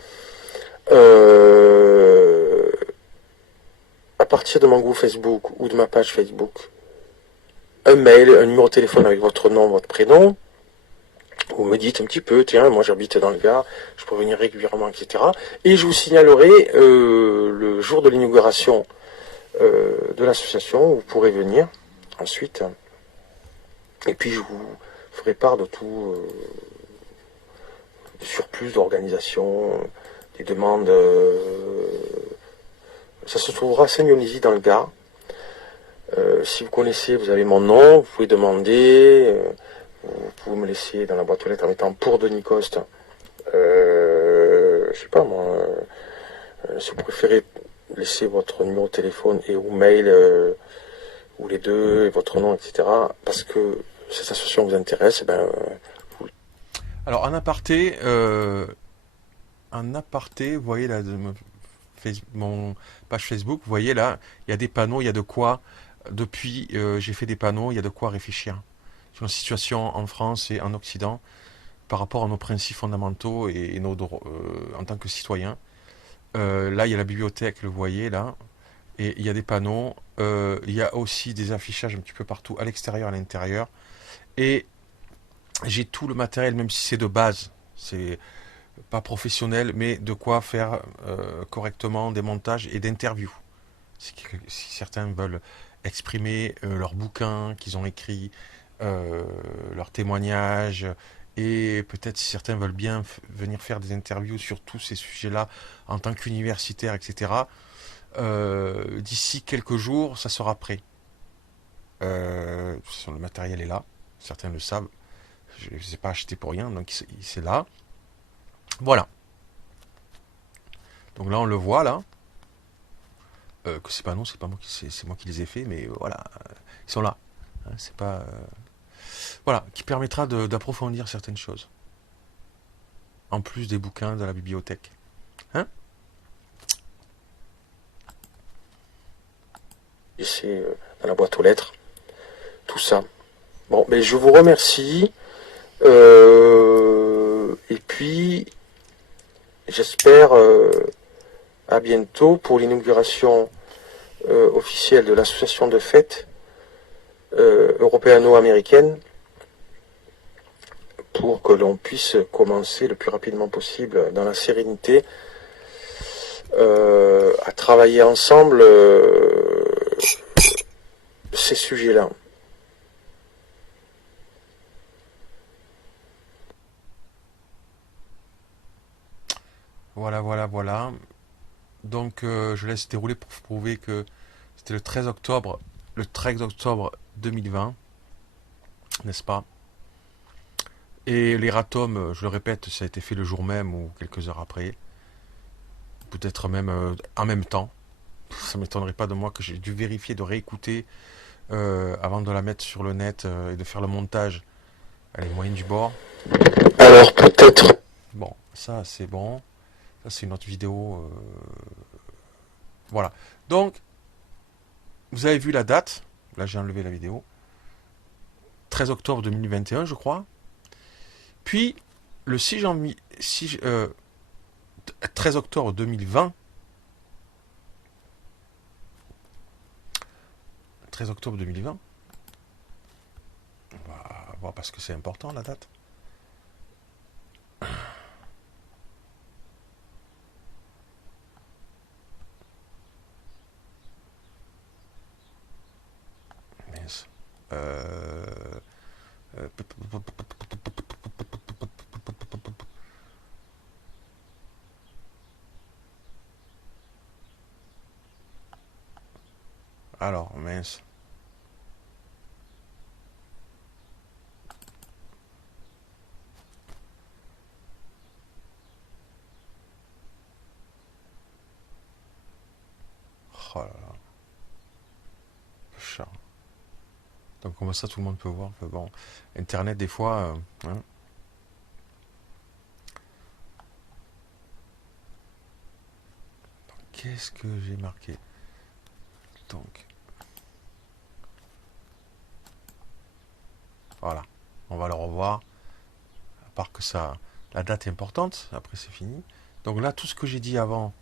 à partir de mon groupe Facebook ou de ma page Facebook, un mail, un numéro de téléphone avec votre nom, votre prénom. Vous me dites un petit peu, tiens, moi j'habite dans le Gard, je peux venir régulièrement, etc. Et je vous signalerai le jour de l'inauguration de l'association, où vous pourrez venir ensuite. Et puis je vous ferai part de tout du surplus d'organisation, des demandes. Ça se trouvera à Saint-Dionysie dans le Gard. Si vous connaissez, vous avez mon nom, vous pouvez demander. Vous pouvez me laisser dans la boîte aux lettres en mettant pour Denis Coste. Je sais pas moi. Si vous préférez laisser votre numéro de téléphone et ou mail, ou les deux, et votre nom, etc. Parce que cette association vous intéresse, Alors en aparté, vous voyez là, mon page Facebook, vous voyez là, il y a des panneaux, il y a de quoi, depuis j'ai fait des panneaux, il y a de quoi réfléchir sur la situation en France et en Occident par rapport à nos principes fondamentaux et nos droits en tant que citoyens. Là, il y a la bibliothèque, vous voyez là, et il y a des panneaux, il y a aussi des affichages un petit peu partout, à l'extérieur, à l'intérieur, et j'ai tout le matériel, même si c'est de base, c'est pas professionnel, mais de quoi faire correctement des montages et d'interviews. Si certains veulent exprimer leurs bouquins qu'ils ont écrits, leurs témoignages, et peut-être si certains veulent bien venir faire des interviews sur tous ces sujets-là en tant qu'universitaire, etc. D'ici quelques jours, ça sera prêt. Le matériel est là, certains le savent. Je ne les ai pas acheté pour rien, donc c'est là. Voilà. Donc là, on le voit là. Que c'est pas non, c'est pas moi c'est moi qui les ai faits, mais voilà, ils sont là. Hein, c'est pas voilà, qui permettra d'approfondir certaines choses. En plus des bouquins de la bibliothèque. Hein? Et c'est dans la boîte aux lettres. Tout ça. Bon, mais je vous remercie. Et puis, j'espère à bientôt pour l'inauguration officielle de l'association de fêtes européano-américaine, pour que l'on puisse commencer le plus rapidement possible dans la sérénité à travailler ensemble ces sujets-là. Voilà. Donc je laisse dérouler pour vous prouver que c'était le 13 octobre 2020, n'est-ce pas? Et l'erratum, je le répète, ça a été fait le jour même ou quelques heures après. Peut-être même en même temps. Ça ne m'étonnerait pas de moi que j'ai dû vérifier, de réécouter avant de la mettre sur le net et de faire le montage. Allez, moyenne du bord. Alors peut-être... Bon, ça c'est bon. Ça c'est une autre vidéo. Voilà. Donc, vous avez vu la date. Là j'ai enlevé la vidéo. 13 octobre 2021, je crois. Puis, le 6 janvier... 13 octobre 2020. 13 octobre 2020. On va voir parce que c'est important la date. Mince. Alors, mince. Oh là là. Le chat. Donc comme ça, tout le monde peut voir que bon, Internet des fois, hein. Qu'est-ce que j'ai marqué? Donc, voilà, on va le revoir. À part que ça, la date est importante. Après, c'est fini. Donc là, tout ce que j'ai dit avant,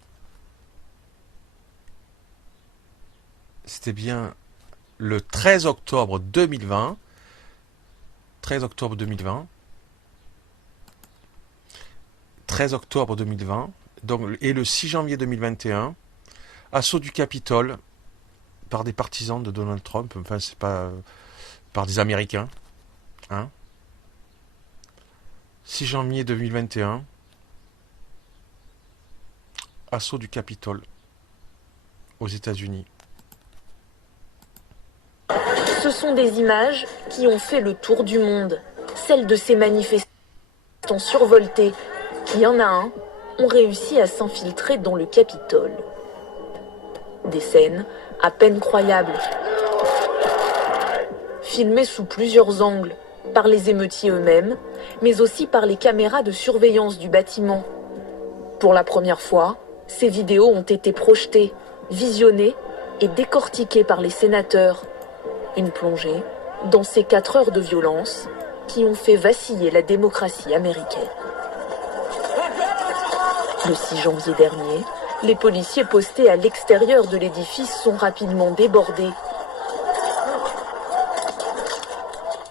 c'était bien le 13 octobre 2020. 13 octobre 2020. 13 octobre 2020. Donc, et le 6 janvier 2021, assaut du Capitole par des partisans de Donald Trump. Enfin, c'est pas par des Américains. Hein? 6 janvier 2021, assaut du Capitole aux États-Unis. Ce sont des images qui ont fait le tour du monde. celle de ces manifestants survoltés qui, un à un, ont réussi à s'infiltrer dans le Capitole. Des scènes à peine croyables, filmées sous plusieurs angles, par les émeutiers eux-mêmes, mais aussi par les caméras de surveillance du bâtiment. Pour la première fois, ces vidéos ont été projetées, visionnées et décortiquées par les sénateurs. Une plongée dans ces 4 heures de violence qui ont fait vaciller la démocratie américaine. Le 6 janvier dernier, les policiers postés à l'extérieur de l'édifice sont rapidement débordés.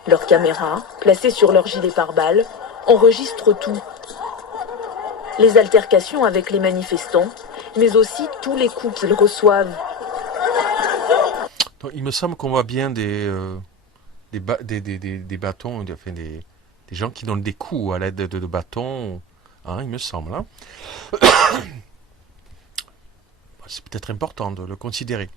Leurs caméras, placées sur leurs gilets pare-balles, enregistrent tout. Les altercations avec les manifestants, mais aussi tous les coups qu'ils reçoivent. Donc, il me semble qu'on voit bien des bâtons, enfin des gens qui donnent des coups à l'aide de bâtons, hein, il me semble. Hein. C'est peut-être important de le considérer.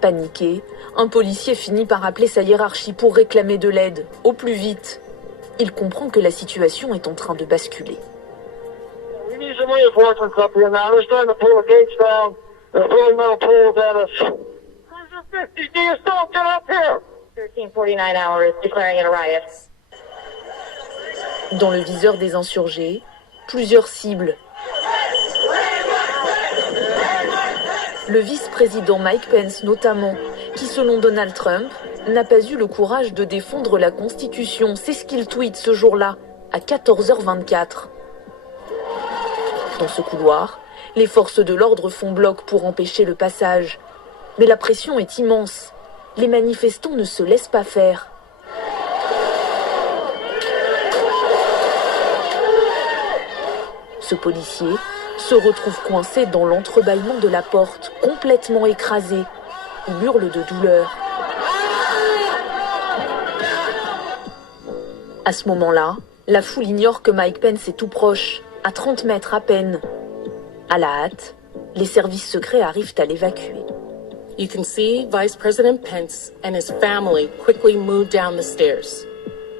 Paniqué, un policier finit par appeler sa hiérarchie pour réclamer de l'aide, au plus vite. Il comprend que la situation est en train de basculer. Dans le viseur des insurgés, plusieurs cibles. Le vice-président Mike Pence notamment, qui selon Donald Trump, n'a pas eu le courage de défendre la Constitution. C'est ce qu'il tweet ce jour-là, à 14h24. Dans ce couloir, les forces de l'ordre font bloc pour empêcher le passage. Mais la pression est immense. Les manifestants ne se laissent pas faire. Ce policier se retrouve coincé dans l'entrebâillement de la porte, complètement écrasé. Il hurle de douleur. À ce moment-là, la foule ignore que Mike Pence est tout proche, à 30 mètres à peine. À la hâte, les services secrets arrivent à l'évacuer. You can see Vice President Pence and his family quickly move down the stairs.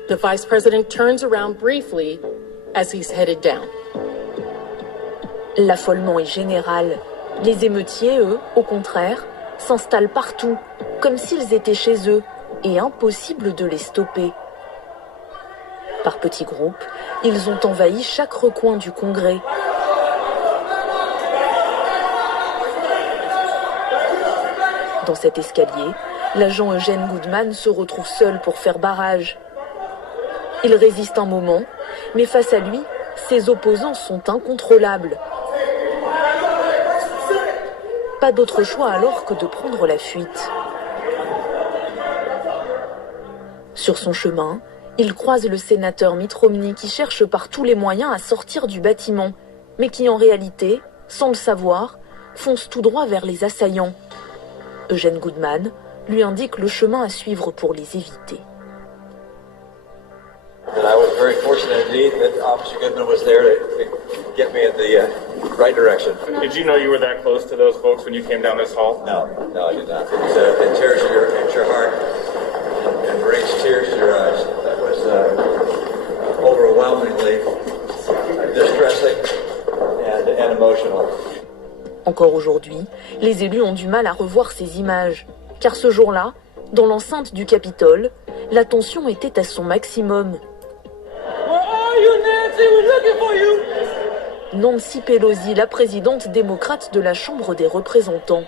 The Vice President turns around briefly as he's headed down. L'affolement est général. Les émeutiers, eux, au contraire, s'installent partout, comme s'ils étaient chez eux, et impossible de les stopper. Par petits groupes, ils ont envahi chaque recoin du Congrès. Dans cet escalier, l'agent Eugene Goodman se retrouve seul pour faire barrage. Il résiste un moment, mais face à lui, ses opposants sont incontrôlables. Pas d'autre choix alors que de prendre la fuite. Sur son chemin, il croise le sénateur Mitt Romney qui cherche par tous les moyens à sortir du bâtiment, mais qui en réalité, sans le savoir, fonce tout droit vers les assaillants. Eugene Goodman lui indique le chemin à suivre pour les éviter. And I was very fortunate indeed that Officer Goodman was there to get me in the right direction. Did you know you were that close to those folks when you came down this hall? No, I did not. It tears at your heart and brings tears to your eyes. That was overwhelmingly distressing and emotional. Encore aujourd'hui, les élus ont du mal à revoir ces images, car ce jour-là, dans l'enceinte du Capitole, la tension était à son maximum. Nancy Pelosi, la présidente démocrate de la Chambre des représentants.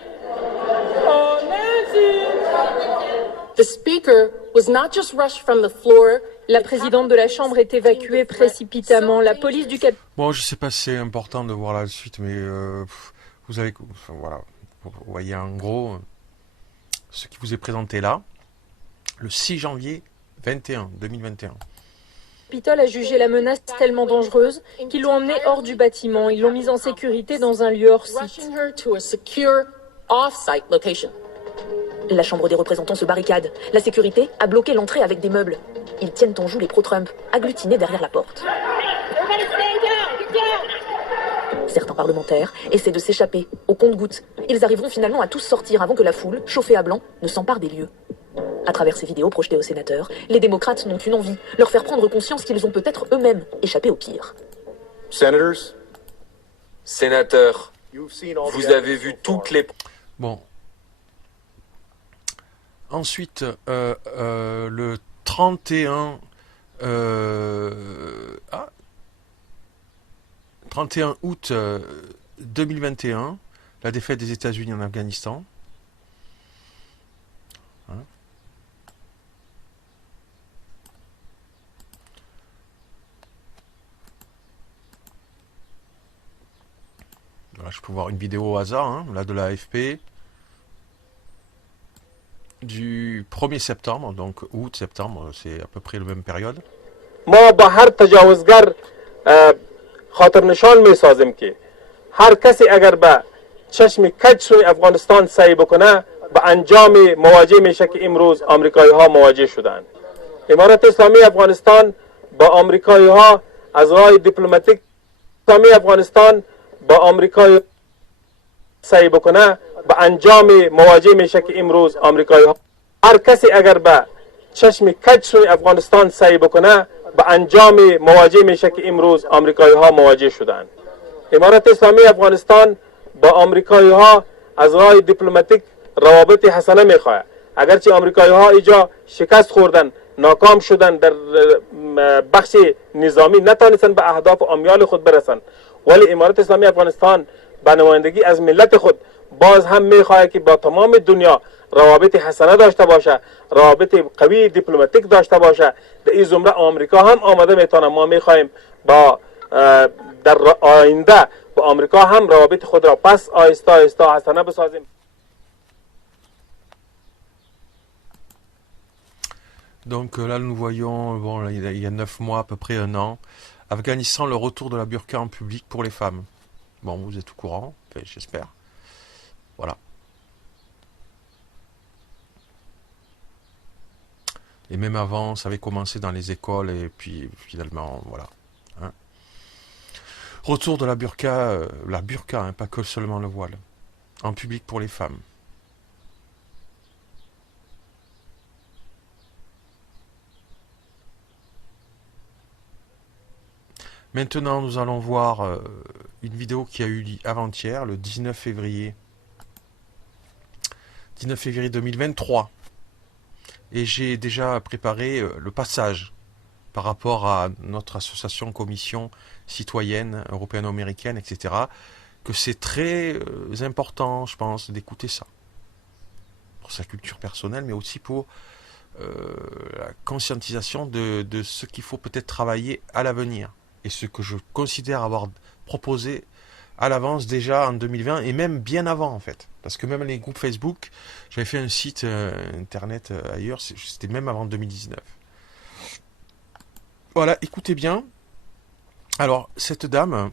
La présidente de la Chambre est évacuée précipitamment. La police du Capitole... Bon, je sais pas si c'est important de voir la suite, mais vous avez, enfin, voilà, vous voyez en gros ce qui vous est présenté là, le 6 janvier 2021. Le Capitole a jugé la menace tellement dangereuse qu'ils l'ont emmenée hors du bâtiment. Ils l'ont mise en sécurité dans un lieu hors site. La Chambre des représentants se barricade. La sécurité a bloqué l'entrée avec des meubles. Ils tiennent en joue les pro-Trump, agglutinés derrière la porte. Certains Certains parlementaires essaient de s'échapper, au compte-gouttes. Ils arriveront finalement à tous sortir avant que la foule, chauffée à blanc, ne s'empare des lieux. À travers ces vidéos projetées aux sénateurs, les démocrates n'ont qu'une envie, leur faire prendre conscience qu'ils ont peut-être eux-mêmes échappé au pire. Sénateurs, vous avez vu toutes les... Bon. Ensuite, le 31... 31 août 2021, la défaite des États-Unis en Afghanistan. Hein. Voilà, je peux voir une vidéo au hasard, hein, là de la AFP, du 1er septembre, donc août-septembre, c'est à peu près la même période. ما با هر تجاوزگر خاطر نشان می سازیم که هر کسی اگر به چشم کج سوی افغانستان سعی بکنه به انجام مواجه میشه که امروز آمریکایی ها مواجه شدند. امارت اسلامی افغانستان با آمریکایی ها از راه دیپلماتیک اسلامی افغانستان با آمریکایی سعی بکنه به انجام مواجه میشه که امروز آمریکایی ها هر کسی اگر به چشم کج سوی افغانستان سعی بکنه به انجام مواجه میشه که امروز آمریکایی ها مواجه شدند. امارت اسلامی افغانستان با آمریکایی ها از راه دیپلماتیک روابط حسنه میخواه. اگرچه آمریکایی ها اینجا شکست خوردن، ناکام شدن، در بخش نظامی نتانستن به اهداف و امیال خود برسن، ولی امارت اسلامی افغانستان به نمایندگی از ملت خود باز هم میخواه که با تمام دنیا روابط حسنه داشته باشه، روابط قوی دیپلماتیک داشته باشه. در این زمره آمریکا هم آمده میتونه. ما میخوایم با در آینده با آمریکا هم روابط خود را پس آهسته آهسته حسنه بسازیم. Donc là, nous voyons, bon, il y a 9 mois, à peu près 1 an, Afghanistan, le retour de la burqa en public pour les femmes. Bon, vous êtes au courant, enfin, j'espère. Voilà. Et même avant, ça avait commencé dans les écoles, et puis finalement, voilà. Hein. Retour de la burqa, hein, pas que seulement le voile, en public pour les femmes. Maintenant, nous allons voir une vidéo qui a eu lieu avant-hier, le 19 février 2023. Et j'ai déjà préparé le passage par rapport à notre association, commission citoyenne, européenne-américaine, etc. Que c'est très important, je pense, d'écouter ça. Pour sa culture personnelle, mais aussi pour la conscientisation de ce qu'il faut peut-être travailler à l'avenir. Et ce que je considère avoir proposé à l'avance déjà en 2020 et même bien avant en fait. Parce que même les groupes Facebook, j'avais fait un site internet ailleurs, c'était même avant 2019. Voilà, écoutez bien. Alors, cette dame,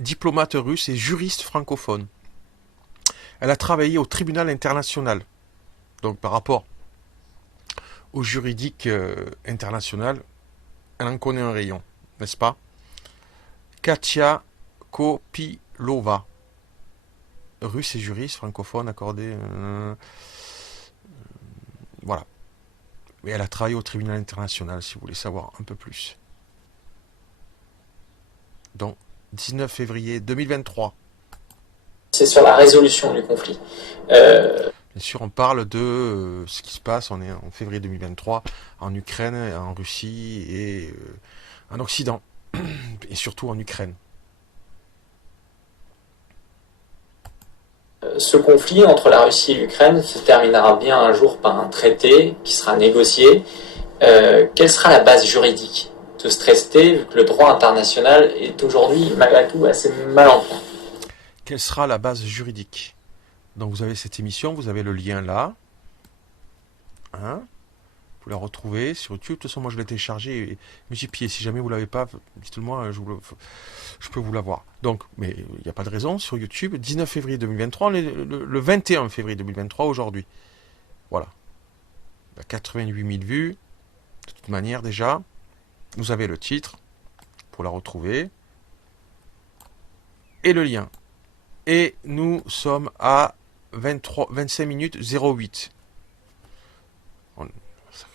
diplomate russe et juriste francophone, elle a travaillé au tribunal international. Donc par rapport au juridique international, elle en connaît un rayon, n'est-ce pas? Katia Kopilova, russe et juriste, francophone, accordé. Voilà. Mais elle a travaillé au tribunal international, si vous voulez savoir un peu plus. Donc, 19 février 2023. C'est sur la résolution du conflit. Bien sûr, on parle de ce qui se passe, on est en février 2023, en Ukraine, en Russie et en Occident, et surtout en Ukraine. Ce conflit entre la Russie et l'Ukraine se terminera bien un jour par un traité qui sera négocié. Quelle sera la base juridique de ce traité, vu que le droit international est aujourd'hui, malgré tout, assez mal en point? Quelle sera la base juridique? Donc vous avez cette émission, vous avez le lien là. Hein, vous la retrouvez sur YouTube. De toute façon, moi je l'ai téléchargé et multiplié. Si jamais vous ne l'avez pas, dites-le-moi, je peux vous l'avoir. Donc, mais il n'y a pas de raison sur YouTube. 19 février 2023, le 21 février 2023 aujourd'hui. Voilà. 88 000 vues. De toute manière déjà, vous avez le titre pour la retrouver. et le lien. Et nous sommes à 25 minutes 08. Il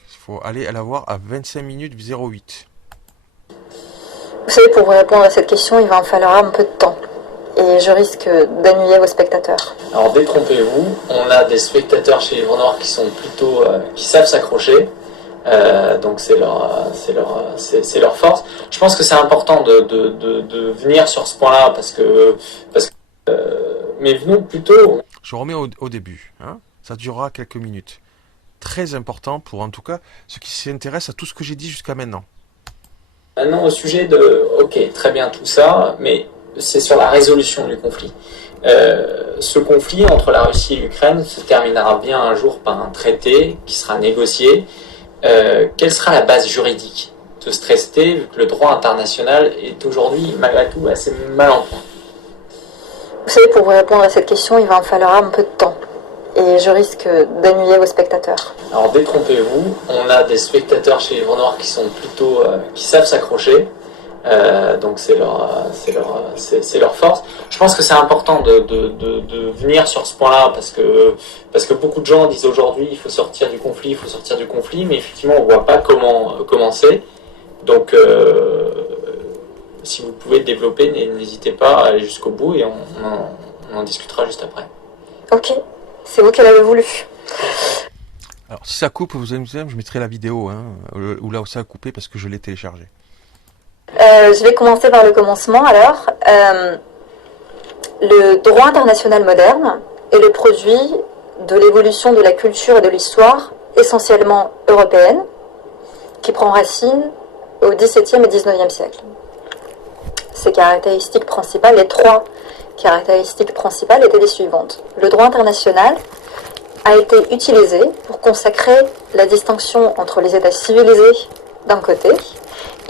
faut aller à la voir à 25 minutes 08. Vous savez, pour vous répondre à cette question, il va en falloir un peu de temps. Et je risque d'ennuyer vos spectateurs. Alors détrompez-vous, on a des spectateurs chez Livre Noir qui sont plutôt, qui savent s'accrocher. Donc c'est leur force. Je pense que c'est important de venir sur ce point-là parce que mais venons plutôt. Je remets au début. Hein. Ça durera quelques minutes. Très important pour en tout cas ceux qui s'intéressent à tout ce que j'ai dit jusqu'à maintenant. Maintenant au sujet de, ok, très bien tout ça, mais c'est sur la résolution du conflit. Ce conflit entre la Russie et l'Ukraine se terminera bien un jour par un traité qui sera négocié. Quelle sera la base juridique de ce traité, vu que le droit international est aujourd'hui, malgré tout, assez mal en point? Vous savez, pour vous répondre à cette question, il va en falloir un peu de temps. Et je risque d'ennuyer vos spectateurs. Alors détrompez-vous, on a des spectateurs chez Livre Noir qui sont plutôt, qui savent s'accrocher. Donc c'est leur force. Je pense que c'est important de venir sur ce point-là parce que beaucoup de gens disent aujourd'hui il faut sortir du conflit, mais effectivement on voit pas comment commencer. Donc si vous pouvez développer, n'hésitez pas à aller jusqu'au bout et on en discutera juste après. Ok, c'est vous qui l'avez voulu. Alors si ça coupe, vous allez me dire, je mettrai la vidéo ou là où ça a coupé parce que je l'ai téléchargé. Je vais commencer par le commencement alors. Le droit international moderne est le produit de l'évolution de la culture et de l'histoire essentiellement européenne qui prend racine au XVIIe et XIXe siècle. Ses caractéristiques principales, les trois caractéristiques principales étaient les suivantes. Le droit international a été utilisé pour consacrer la distinction entre les États civilisés d'un côté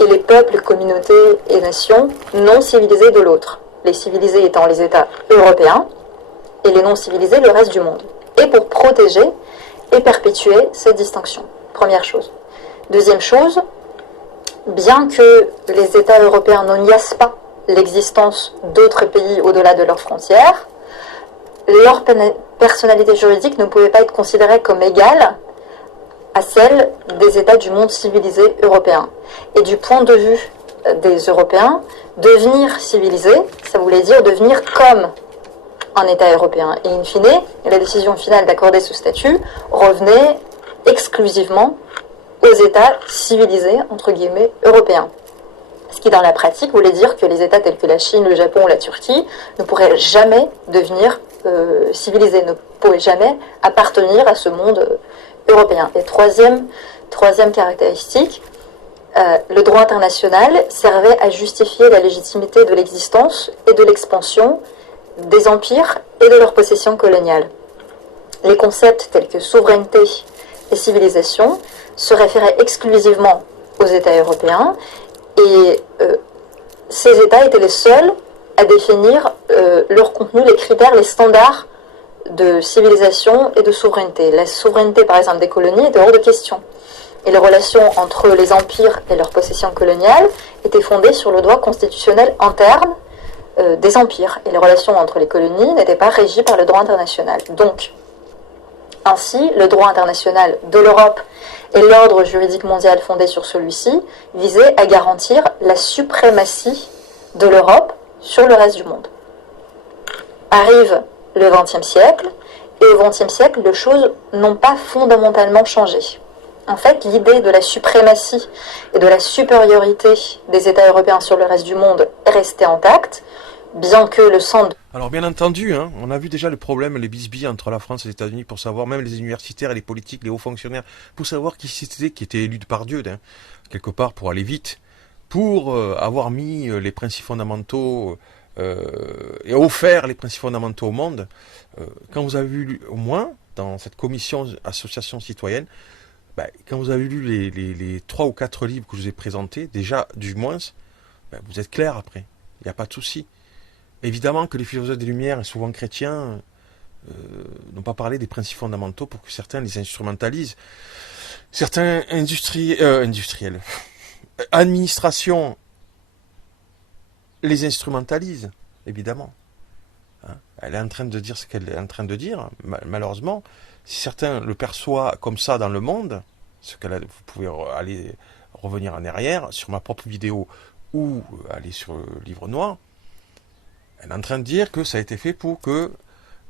et les peuples, communautés et nations non civilisés de l'autre. Les civilisés étant les États européens et les non civilisés le reste du monde. Et pour protéger et perpétuer cette distinction. Première chose. Deuxième chose, bien que les États européens ne niassent pas l'existence d'autres pays au-delà de leurs frontières, leur personnalité juridique ne pouvait pas être considérée comme égale à celle des États du monde civilisé européen. Et du point de vue des Européens, devenir civilisé, ça voulait dire devenir comme un État européen. Et in fine, la décision finale d'accorder ce statut revenait exclusivement aux États civilisés, entre guillemets, européens. Ce qui, dans la pratique, voulait dire que les États tels que la Chine, le Japon ou la Turquie ne pourraient jamais devenir civilisés, ne pourraient jamais appartenir à ce monde européen. Et troisième caractéristique, le droit international servait à justifier la légitimité de l'existence et de l'expansion des empires et de leurs possessions coloniales. Les concepts tels que souveraineté et civilisation se référaient exclusivement aux États européens et ces États étaient les seuls à définir leur contenu, les critères, les standards de civilisation et de souveraineté. La souveraineté, par exemple, des colonies était hors de question. Et les relations entre les empires et leurs possessions coloniales étaient fondées sur le droit constitutionnel interne des empires. Et les relations entre les colonies n'étaient pas régies par le droit international. Donc, ainsi, le droit international de l'Europe et l'ordre juridique mondial fondé sur celui-ci visaient à garantir la suprématie de l'Europe sur le reste du monde. Arrive le XXe siècle, et au XXe siècle, les choses n'ont pas fondamentalement changé. En fait, l'idée de la suprématie et de la supériorité des États européens sur le reste du monde est restée intacte, bien que le centre... Alors bien entendu, on a vu déjà le problème, les bisbilles entre la France et les États-Unis pour savoir, même les universitaires et les politiques, les hauts fonctionnaires, pour savoir qui c'était qui était élu par Dieu, quelque part pour aller vite, pour avoir mis les principes fondamentaux et offert les principes fondamentaux au monde. Quand vous avez lu, au moins, dans cette commission association citoyenne, quand vous avez lu les 3 ou 4 livres que je vous ai présentés, déjà, du moins, vous êtes clair après. Il n'y a pas de souci. Évidemment que les philosophes des Lumières, et souvent chrétiens, n'ont pas parlé des principes fondamentaux pour que certains les instrumentalisent. Certains administrations les instrumentalisent. évidemment. Hein, elle est en train de dire ce qu'elle est en train de dire. Malheureusement, si certains le perçoivent comme ça dans le monde, vous pouvez aller revenir en arrière sur ma propre vidéo ou aller sur le livre noir. Elle est en train de dire que ça a été fait pour que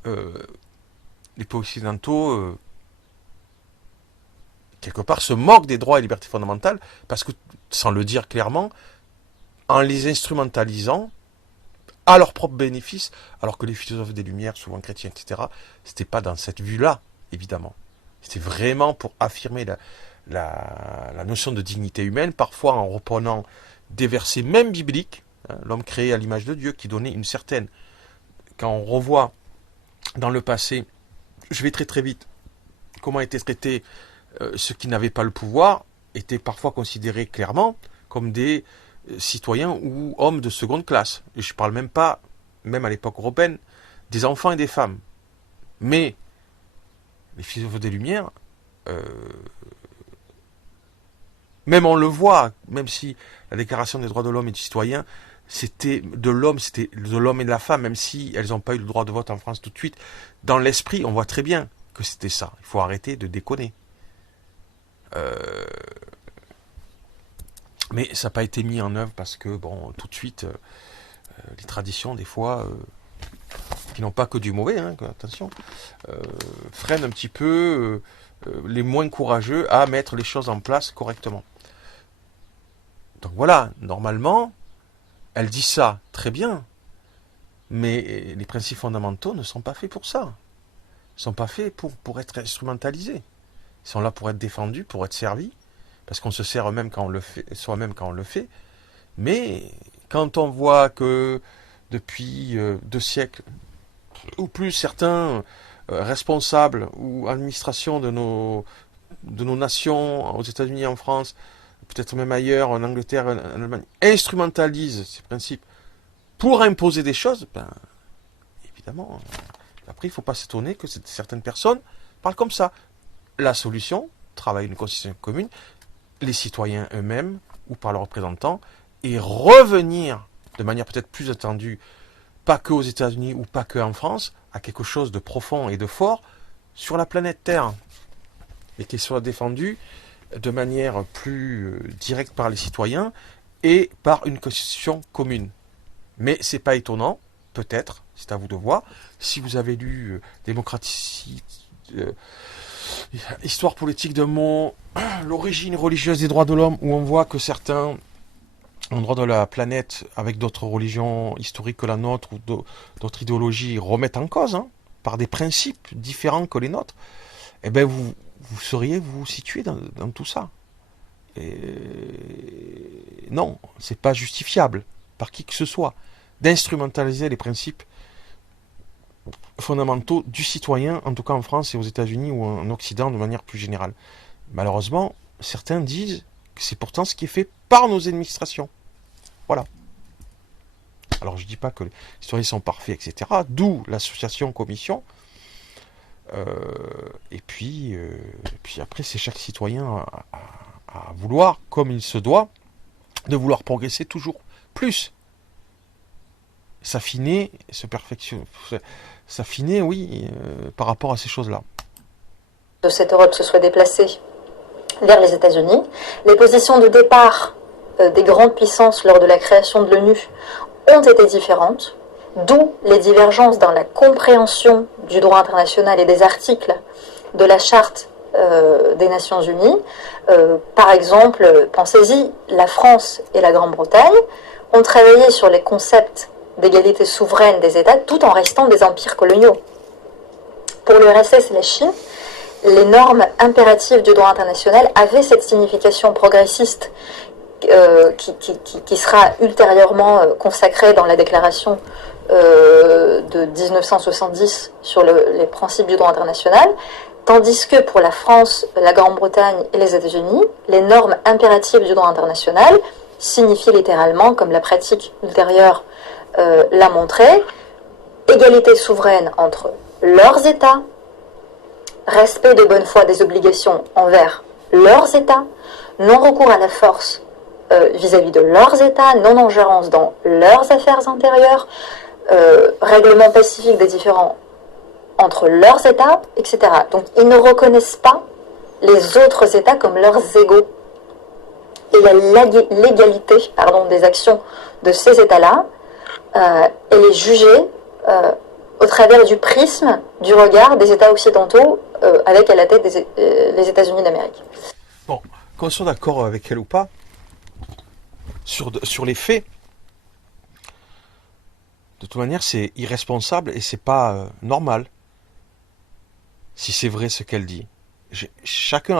les pays occidentaux quelque part se moquent des droits et libertés fondamentales, parce que, sans le dire clairement, en les instrumentalisant à leur propre bénéfice, alors que les philosophes des Lumières, souvent chrétiens, etc., c'était pas dans cette vue-là, évidemment. C'était vraiment pour affirmer la notion de dignité humaine, parfois en reprenant des versets même bibliques, hein, l'homme créé à l'image de Dieu, qui donnait une certaine... Quand on revoit dans le passé, je vais très très vite, comment étaient traités ceux qui n'avaient pas le pouvoir, étaient parfois considérés clairement comme des citoyens ou hommes de seconde classe. Et je ne parle même pas, même à l'époque européenne, des enfants et des femmes. Mais les philosophes des Lumières, même on le voit, même si la Déclaration des droits de l'homme et du citoyen, c'était de l'homme et de la femme, même si elles n'ont pas eu le droit de vote en France tout de suite, dans l'esprit, on voit très bien que c'était ça. Il faut arrêter de déconner. Mais ça n'a pas été mis en œuvre parce que, bon, tout de suite, les traditions, des fois, qui n'ont pas que du mauvais, hein, attention, freinent un petit peu les moins courageux à mettre les choses en place correctement. Donc voilà, normalement, elle dit ça, très bien, mais les principes fondamentaux ne sont pas faits pour ça. Ils ne sont pas faits pour être instrumentalisés. Ils sont là pour être défendus, pour être servis, parce qu'on se sert soi-même quand on le fait. Mais quand on voit que depuis 2 siècles, ou plus, certains responsables ou administrations de nos nations, aux États-Unis, en France, peut-être même ailleurs, en Angleterre, en Allemagne, instrumentalisent ces principes pour imposer des choses, ben, évidemment, après, il ne faut pas s'étonner que certaines personnes parlent comme ça. La solution, travailler une constitution commune, les citoyens eux-mêmes, ou par leurs représentants, et revenir de manière peut-être plus attendue, pas que aux États-Unis ou pas que en France, à quelque chose de profond et de fort sur la planète Terre. Et qu'il soit défendu de manière plus directe par les citoyens et par une constitution commune. Mais c'est pas étonnant, peut-être, c'est à vous de voir, si vous avez lu Démocratie, Histoire politique d'un mot, l'origine religieuse des droits de l'homme, où on voit que certains endroits de la planète, avec d'autres religions historiques que la nôtre, ou d'autres idéologies, remettent en cause, hein, par des principes différents que les nôtres, eh bien vous sauriez vous situer dans tout ça. Et non, c'est pas justifiable par qui que ce soit d'instrumentaliser les principes fondamentaux du citoyen, en tout cas en France et aux États-Unis ou en Occident de manière plus générale. Malheureusement, certains disent que c'est pourtant ce qui est fait par nos administrations. Voilà. Alors je ne dis pas que les citoyens sont parfaits, etc. D'où l'association commission. Et puis après, c'est chaque citoyen à vouloir, comme il se doit, de vouloir progresser toujours plus. S'affiner, se perfectionner, s'affiner, oui, par rapport à ces choses-là. De cette Europe se soit déplacée vers les États-Unis. Les positions de départ des grandes puissances lors de la création de l'ONU ont été différentes, d'où les divergences dans la compréhension du droit international et des articles de la Charte des Nations Unies. Par exemple, pensez-y, la France et la Grande-Bretagne ont travaillé sur les concepts d'égalité souveraine des États tout en restant des empires coloniaux. Pour l'URSS et la Chine, les normes impératives du droit international avaient cette signification progressiste qui sera ultérieurement consacrée dans la déclaration de 1970 sur les principes du droit international, tandis que pour la France, la Grande-Bretagne et les États-Unis, les normes impératives du droit international signifient littéralement, comme la pratique ultérieure l'a montré, égalité souveraine entre leurs États, respect de bonne foi des obligations envers leurs États, non-recours à la force vis-à-vis de leurs États, non-ingérence dans leurs affaires intérieures, règlement pacifique des différends entre leurs États, etc. Donc ils ne reconnaissent pas les autres États comme leurs égaux. Et la légalité des actions de ces États-là, elle est jugée au travers du prisme du regard des États occidentaux avec à la tête les États-Unis d'Amérique. Bon, qu'on soit d'accord avec elle ou pas, sur les faits, de toute manière, c'est irresponsable et c'est pas normal. Si c'est vrai ce qu'elle dit. Chacun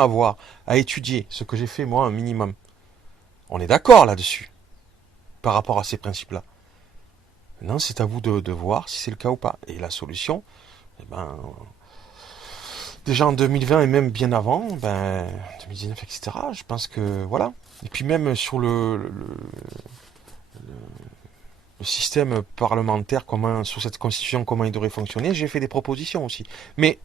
à étudier ce que j'ai fait moi un minimum. On est d'accord là-dessus, par rapport à ces principes-là. Maintenant, c'est à vous de voir si c'est le cas ou pas. Et la solution, déjà en 2020 et même bien avant, 2019, etc., je pense que, voilà. Et puis même sur le système parlementaire, sur cette constitution, comment il devrait fonctionner, j'ai fait des propositions aussi. Mais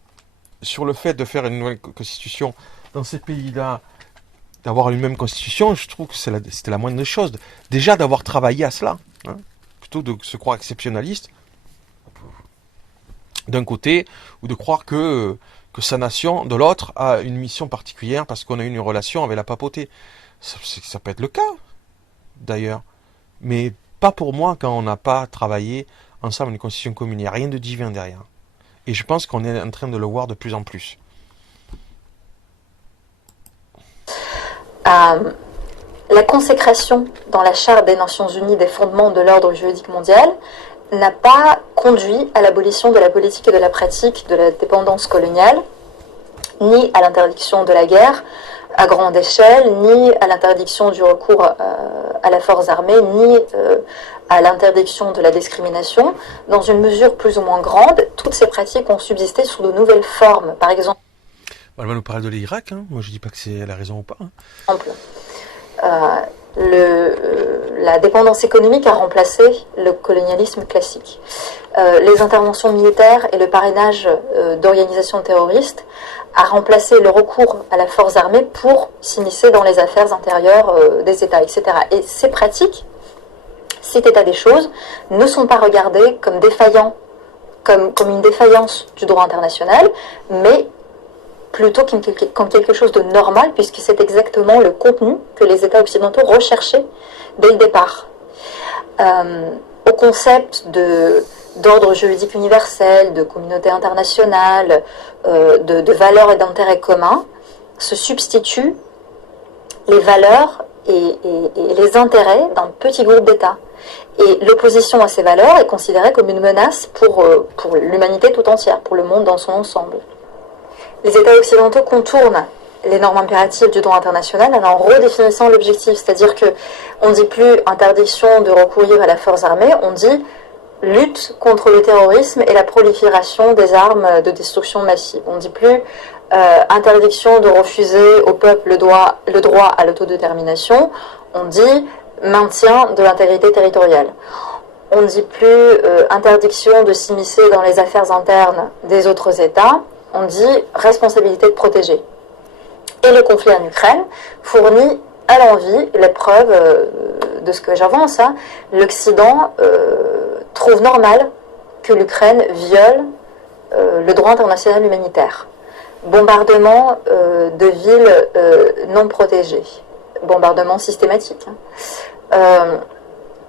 sur le fait de faire une nouvelle constitution dans ces pays-là, d'avoir une même constitution, je trouve que c'était la moindre des choses. Déjà d'avoir travaillé à cela, hein, plutôt de se croire exceptionnaliste d'un côté, ou de croire que sa nation de l'autre a une mission particulière parce qu'on a eu une relation avec la papauté. Ça peut être le cas, d'ailleurs. Mais pas pour moi quand on n'a pas travaillé ensemble une constitution commune. Il n'y a rien de divin derrière. Et je pense qu'on est en train de le voir de plus en plus. La consécration dans la Charte des Nations Unies des fondements de l'ordre juridique mondial n'a pas conduit à l'abolition de la politique et de la pratique de la dépendance coloniale, ni à l'interdiction de la guerre à grande échelle, ni à l'interdiction du recours à la force armée, ni à l'interdiction de la discrimination. Dans une mesure plus ou moins grande, toutes ces pratiques ont subsisté sous de nouvelles formes. Par exemple, elle va nous parler de l'Irak, hein. Moi je dis pas que c'est la raison ou pas. La dépendance économique a remplacé le colonialisme classique. Les interventions militaires et le parrainage d'organisations terroristes a remplacé le recours à la force armée pour s'immiscer dans les affaires intérieures des États, etc. Et ces pratiques, cet état des choses, ne sont pas regardées comme défaillants, comme une défaillance du droit international, mais plutôt comme quelque chose de normal, puisque c'est exactement le contenu que les États occidentaux recherchaient dès le départ. Au concept d'ordre juridique universel, de communauté internationale, de valeurs et d'intérêts communs, se substituent les valeurs et les intérêts d'un petit groupe d'États. Et l'opposition à ces valeurs est considérée comme une menace pour l'humanité tout entière, pour le monde dans son ensemble. Les États occidentaux contournent les normes impératives du droit international en redéfinissant l'objectif, c'est-à-dire qu'on ne dit plus interdiction de recourir à la force armée, on dit lutte contre le terrorisme et la prolifération des armes de destruction massive. On ne dit plus interdiction de refuser au peuple le droit à l'autodétermination, on dit maintien de l'intégrité territoriale. On ne dit plus interdiction de s'immiscer dans les affaires internes des autres États, on dit responsabilité de protéger. Et le conflit en Ukraine fournit à l'envi la preuve de ce que j'avance. L'Occident trouve normal que l'Ukraine viole le droit international humanitaire. Bombardement de villes non protégées. Bombardement systématique.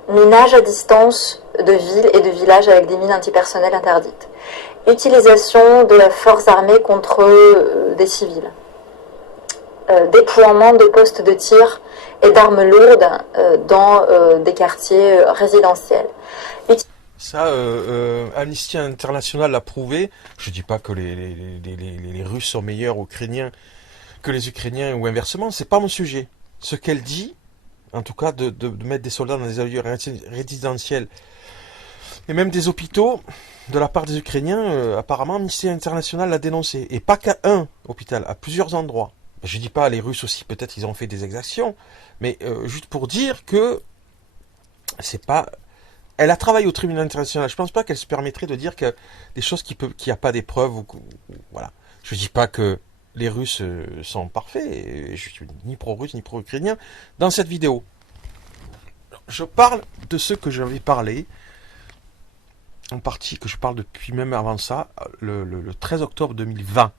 Minage à distance de villes et de villages avec des mines antipersonnelles interdites. Utilisation de la force armée contre des civils. Déploiement de postes de tir et d'armes lourdes dans des quartiers résidentiels. Ça, Amnesty International l'a prouvé. Je dis pas que les Russes sont meilleurs Ukrainiens que les Ukrainiens ou inversement, c'est pas mon sujet. Ce qu'elle dit, en tout cas de mettre des soldats dans des lieux résidentiels et même des hôpitaux, de la part des Ukrainiens, apparemment Amnesty International l'a dénoncé. Et pas qu'à un hôpital, à plusieurs endroits. Je dis pas les Russes aussi, peut-être ils ont fait des exactions, mais juste pour dire que c'est pas... Elle a travaillé au tribunal international. Je pense pas qu'elle se permettrait de dire que des choses qu'il n'y a pas des preuves. Voilà. Je dis pas que les Russes sont parfaits. Et je suis ni pro-russe ni pro-ukrainien dans cette vidéo. Je parle de ce que j'avais parlé en partie, que je parle depuis même avant ça, le 13 octobre 2020.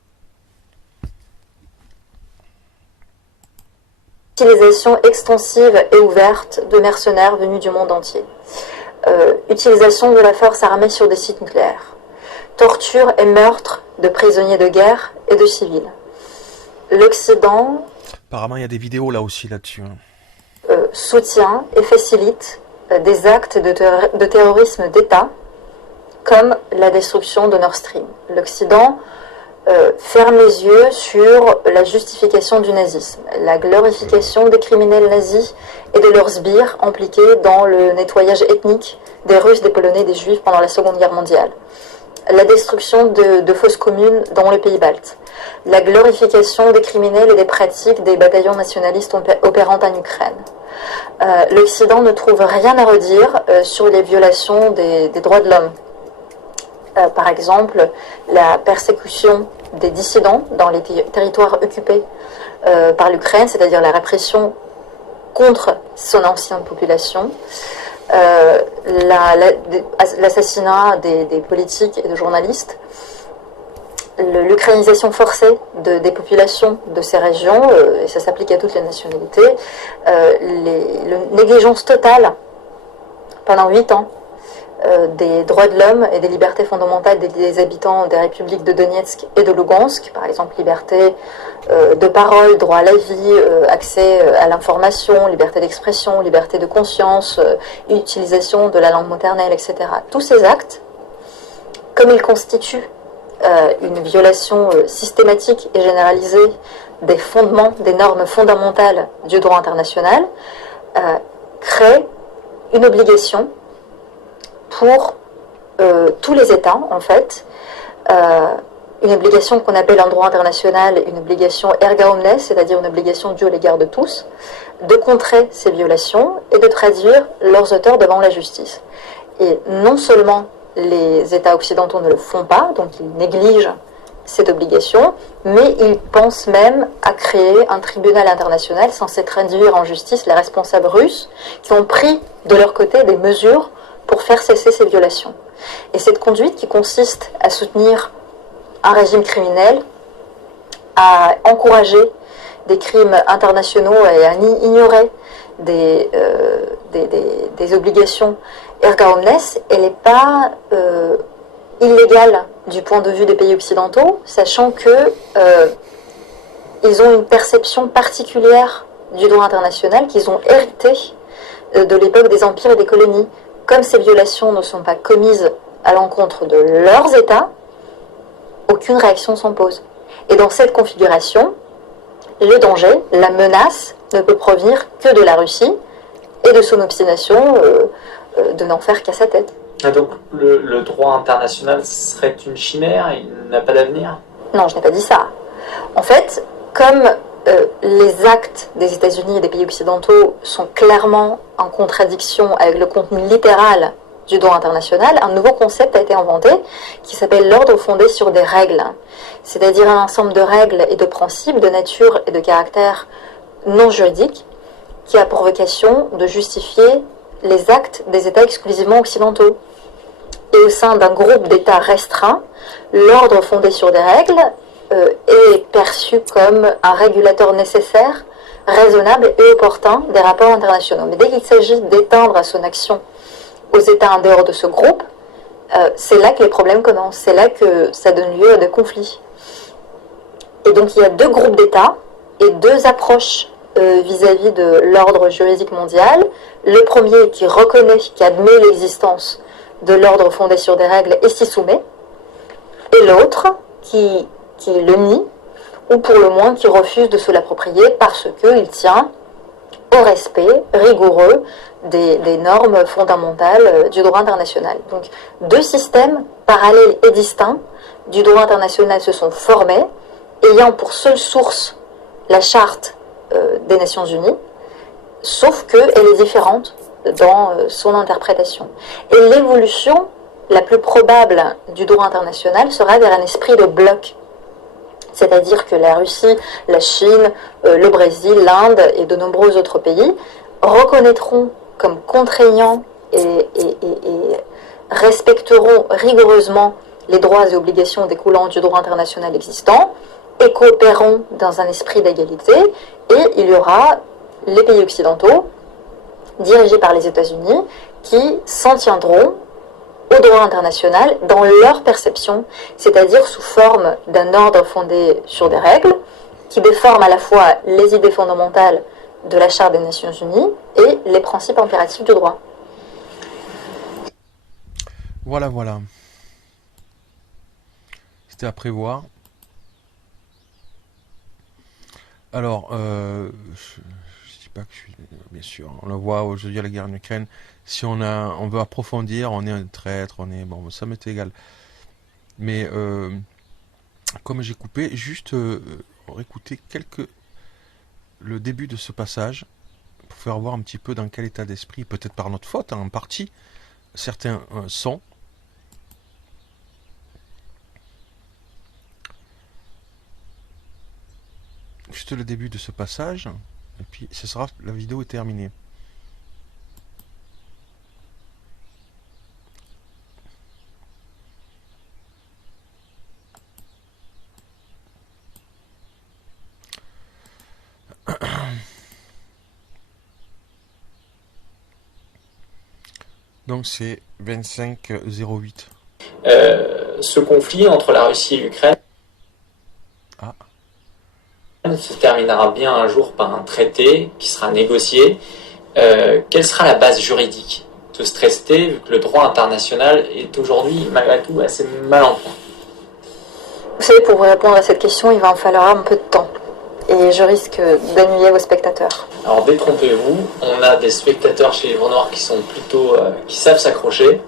Utilisation extensive et ouverte de mercenaires venus du monde entier. Utilisation de la force armée sur des sites nucléaires. Torture et meurtre de prisonniers de guerre et de civils. L'Occident Apparemment, il y a des vidéos là aussi là-dessus. soutient et facilite des actes de terrorisme d'État, comme la destruction de Nord Stream. L'Occident ferme les yeux sur la justification du nazisme, la glorification des criminels nazis et de leurs sbires impliqués dans le nettoyage ethnique des Russes, des Polonais et des Juifs pendant la Seconde Guerre mondiale, la destruction de fosses communes dans les pays baltes, la glorification des criminels et des pratiques des bataillons nationalistes opérant en Ukraine. L'Occident ne trouve rien à redire sur les violations des droits de l'homme. Par exemple, la persécution des dissidents dans les territoires occupés par l'Ukraine, c'est-à-dire la répression contre son ancienne population, l'assassinat des politiques et de journalistes, l'ukrainisation forcée des populations de ces régions, et ça s'applique à toutes les nationalités, la négligence totale pendant 8 ans des droits de l'homme et des libertés fondamentales des habitants des républiques de Donetsk et de Lugansk, par exemple liberté de parole, droit à la vie, accès à l'information, liberté d'expression, liberté de conscience, utilisation de la langue maternelle, etc. Tous ces actes, comme ils constituent une violation systématique et généralisée des fondements, des normes fondamentales du droit international, créent une obligation pour tous les États, en fait, une obligation qu'on appelle en droit international une obligation erga omnes, c'est-à-dire une obligation due à l'égard de tous, de contrer ces violations et de traduire leurs auteurs devant la justice. Et non seulement les États occidentaux ne le font pas, donc ils négligent cette obligation, mais ils pensent même à créer un tribunal international censé traduire en justice les responsables russes qui ont pris de leur côté des mesures pour faire cesser ces violations. Et cette conduite qui consiste à soutenir un régime criminel, à encourager des crimes internationaux et à ignorer des obligations erga omnes, elle n'est pas illégale du point de vue des pays occidentaux, sachant que ils ont une perception particulière du droit international qu'ils ont hérité de l'époque des empires et des colonies. Comme ces violations ne sont pas commises à l'encontre de leurs États, aucune réaction s'impose. Et dans cette configuration, le danger, la menace, ne peut provenir que de la Russie et de son obstination de n'en faire qu'à sa tête. Ah, donc le droit international serait une chimère, il n'a pas d'avenir? Non, je n'ai pas dit ça. En fait, comme les actes des États-Unis et des pays occidentaux sont clairement en contradiction avec le contenu littéral du droit international, un nouveau concept a été inventé qui s'appelle l'ordre fondé sur des règles, c'est-à-dire un ensemble de règles et de principes de nature et de caractère non juridique qui a pour vocation de justifier les actes des États exclusivement occidentaux. Et au sein d'un groupe d'États restreints, l'ordre fondé sur des règles est perçu comme un régulateur nécessaire, raisonnable et opportun des rapports internationaux. Mais dès qu'il s'agit d'étendre à son action aux États en dehors de ce groupe, c'est là que les problèmes commencent, c'est là que ça donne lieu à des conflits. Et donc il y a deux groupes d'États et deux approches vis-à-vis de l'ordre juridique mondial. Le premier qui reconnaît, qui admet l'existence de l'ordre fondé sur des règles et s'y soumet, et l'autre qui le nie, ou pour le moins qui refuse de se l'approprier parce qu'il tient au respect rigoureux des normes fondamentales du droit international. Donc deux systèmes parallèles et distincts du droit international se sont formés, ayant pour seule source la charte des Nations Unies, sauf qu'elle est différente dans son interprétation. Et l'évolution la plus probable du droit international sera vers un esprit de bloc. C'est-à-dire que la Russie, la Chine, le Brésil, l'Inde et de nombreux autres pays reconnaîtront comme contraignant et respecteront rigoureusement les droits et obligations découlant du droit international existant et coopéreront dans un esprit d'égalité. Et il y aura les pays occidentaux, dirigés par les États-Unis, qui s'en tiendront au droit international dans leur perception, c'est-à-dire sous forme d'un ordre fondé sur des règles, qui déforment à la fois les idées fondamentales de la Charte des Nations Unies et les principes impératifs du droit. Voilà, voilà. C'était à prévoir. Alors, je dis pas que je suis... Bien sûr, on le voit aujourd'hui à la guerre en Ukraine. Si on veut approfondir, on est un traître, on est... Bon, ça m'est égal. Mais, comme j'ai coupé, juste réécouter le début de ce passage, pour faire voir un petit peu dans quel état d'esprit, peut-être par notre faute, en partie, certains sont. Juste le début de ce passage, et puis la vidéo est terminée. Donc c'est 25-08. Ce conflit entre la Russie et l'Ukraine se terminera bien un jour par un traité qui sera négocié. Quelle sera la base juridique de ce traité, vu que le droit international est aujourd'hui, malgré tout, assez mal en point? Vous savez, pour vous répondre à cette question, il va en falloir un peu de temps. Et je risque d'ennuyer vos spectateurs. Alors détrompez-vous, on a des spectateurs chez Livre Noir qui sont plutôt, qui savent s'accrocher.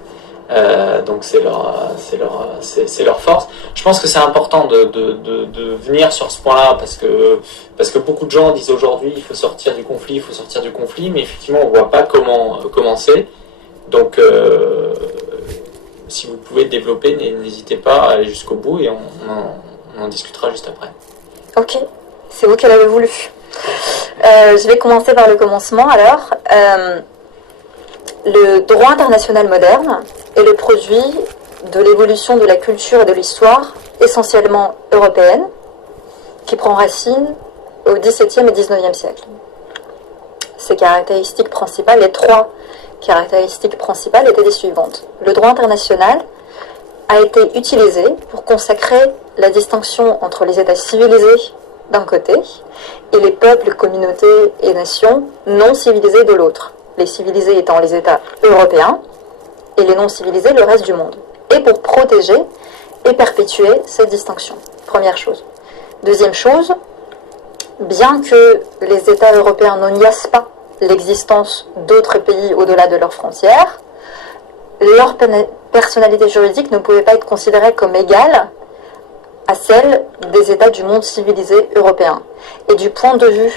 Donc c'est leur force. Je pense que c'est important de venir sur ce point-là parce que beaucoup de gens disent aujourd'hui il faut sortir du conflit, mais effectivement on voit pas comment commencer. Donc si vous pouvez développer, n'hésitez pas à aller jusqu'au bout et on en discutera juste après. Ok, c'est vous qui l'avez voulu. Je vais commencer par le commencement alors. Le droit international moderne est le produit de l'évolution de la culture et de l'histoire, essentiellement européenne, qui prend racine au XVIIe et XIXe siècle. Ses caractéristiques principales, les trois caractéristiques principales étaient les suivantes. Le droit international a été utilisé pour consacrer la distinction entre les États civilisés d'un côté et les peuples, communautés et nations non civilisés de l'autre. Les civilisés étant les États européens et les non civilisés le reste du monde. Et pour protéger et perpétuer cette distinction. Première chose. Deuxième chose, bien que les États européens ne niassent pas l'existence d'autres pays au-delà de leurs frontières, leur personnalité juridique ne pouvait pas être considérée comme égale à celle des États du monde civilisé européen. Et du point de vue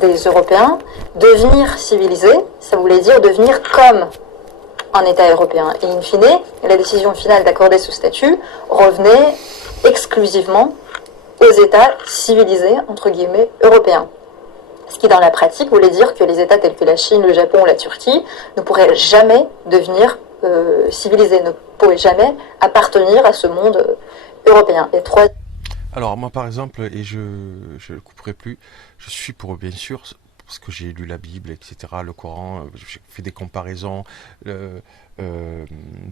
des Européens, devenir civilisé, ça voulait dire devenir comme un État européen. Et in fine, la décision finale d'accorder ce statut revenait exclusivement aux États civilisés, entre guillemets, européens. Ce qui, dans la pratique, voulait dire que les États tels que la Chine, le Japon, la Turquie ne pourraient jamais devenir civilisés, ne pourraient jamais appartenir à ce monde européen. Et trois... Alors moi par exemple, et je ne le couperai plus, je suis pour bien sûr, parce que j'ai lu la Bible, etc., le Coran, j'ai fait des comparaisons,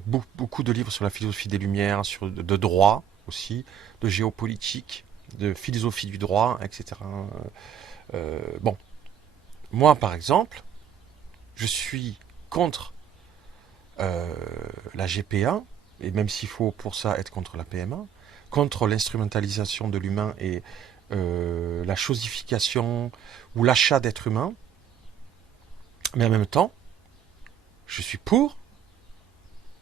beaucoup de livres sur la philosophie des Lumières, de droit aussi, de géopolitique, de philosophie du droit, etc. Bon, moi par exemple, je suis contre la GPA, et même s'il faut pour ça être contre la PMA, contre l'instrumentalisation de l'humain et la chosification ou l'achat d'êtres humains. Mais en même temps, je suis pour,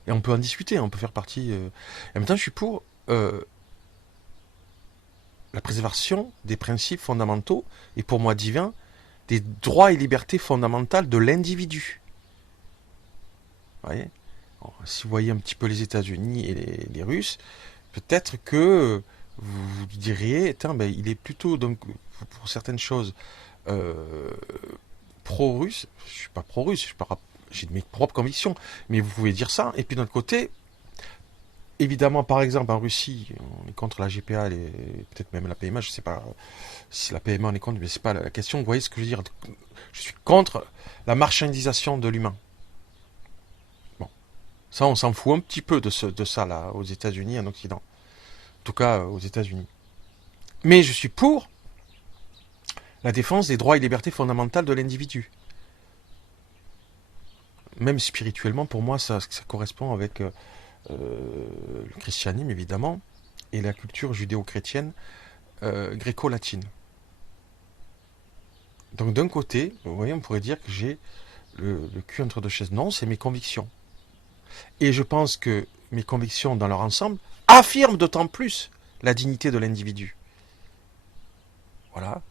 et on peut en discuter, on peut faire partie... en même temps, je suis pour la préservation des principes fondamentaux, et pour moi divins, des droits et libertés fondamentales de l'individu. Vous voyez ? Alors, si vous voyez un petit peu les États-Unis et les Russes, peut-être que vous diriez, il est plutôt, donc, pour certaines choses, pro-russe. Je ne suis pas pro-russe, j'ai mes propres convictions, mais vous pouvez dire ça. Et puis d'un autre côté, évidemment, par exemple, en Russie, on est contre la GPA, et peut-être même la PMA, je ne sais pas si la PMA on est contre, mais c'est pas la question. Vous voyez ce que je veux dire? Je suis contre la marchandisation de l'humain. Bon, ça, on s'en fout un petit peu de ça, là, aux États-Unis, en Occident. En tout cas, aux États-Unis. Mais je suis pour la défense des droits et libertés fondamentales de l'individu. Même spirituellement, pour moi, ça correspond avec le christianisme, évidemment, et la culture judéo-chrétienne gréco-latine. Donc d'un côté, vous voyez, on pourrait dire que j'ai le cul entre deux chaises. Non, c'est mes convictions. Et je pense que mes convictions, dans leur ensemble, affirment d'autant plus la dignité de l'individu. Voilà.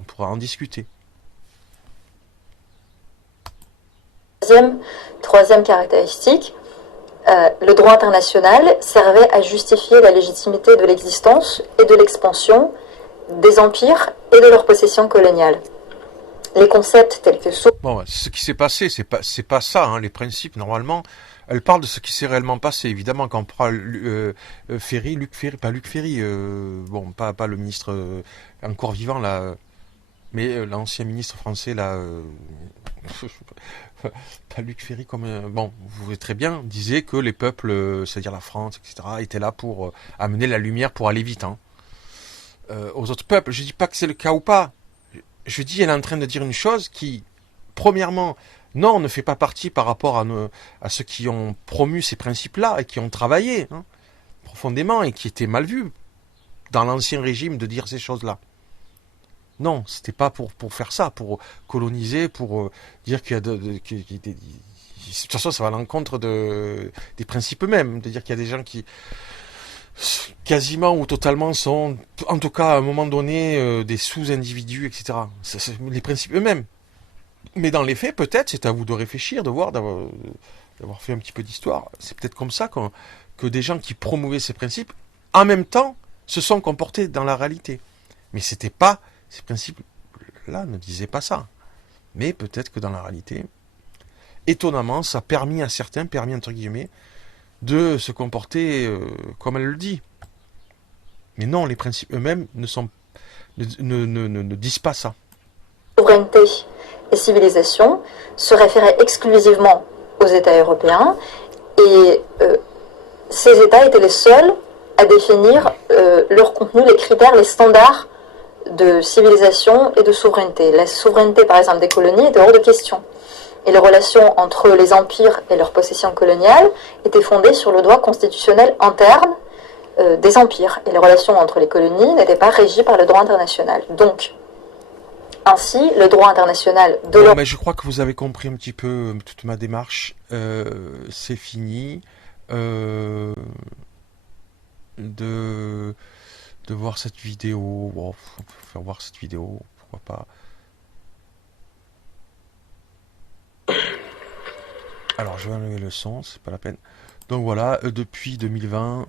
On pourra en discuter. Troisième caractéristique, le droit international servait à justifier la légitimité de l'existence et de l'expansion des empires et de leurs possessions coloniales. Les concepts tels que... Bon, ce qui s'est passé, c'est pas ça, hein, les principes, normalement. Elle parle de ce qui s'est réellement passé. Évidemment, quand on prend Luc Ferry, pas Luc Ferry, bon, pas le ministre encore vivant, là, mais l'ancien ministre français, là, pas Luc Ferry, comme... bon, vous voyez très bien, disait que les peuples, c'est-à-dire la France, etc., étaient là pour amener la lumière pour aller vite, hein, aux autres peuples. Je dis pas que c'est le cas ou pas. Je dis, elle est en train de dire une chose qui, premièrement, non, ne fait pas partie par rapport à ceux qui ont promu ces principes-là et qui ont travaillé, hein, profondément, et qui étaient mal vus dans l'ancien régime de dire ces choses-là. Non, c'était pas pour faire ça, pour coloniser, pour dire qu'il y a de toute façon, ça va à l'encontre des principes eux-mêmes, de dire qu'il y a des gens qui quasiment ou totalement sont, en tout cas à un moment donné, des sous-individus, etc. C'est les principes eux-mêmes. Mais dans les faits, peut-être, c'est à vous de réfléchir, de voir, d'avoir fait un petit peu d'histoire. C'est peut-être comme ça que des gens qui promouvaient ces principes, en même temps, se sont comportés dans la réalité. Mais c'était pas, ces principes-là ne disaient pas ça. Mais peut-être que dans la réalité, étonnamment, ça a permis à certains, entre guillemets, de se comporter comme elle le dit. Mais non, les principes eux-mêmes ne disent pas ça. Souveraineté et civilisation se référaient exclusivement aux États européens et ces États étaient les seuls à définir leur contenu, les critères, les standards de civilisation et de souveraineté. La souveraineté, par exemple, des colonies était hors de question. Et les relations entre les empires et leurs possessions coloniales étaient fondées sur le droit constitutionnel interne des empires. Et les relations entre les colonies n'étaient pas régies par le droit international. Donc, ainsi, le droit international de bon, mais je crois que vous avez compris un petit peu toute ma démarche. C'est fini de voir cette vidéo. Bon, on peut faire voir cette vidéo, pourquoi pas. Alors, je vais enlever le son, c'est pas la peine. Donc voilà, depuis 2020,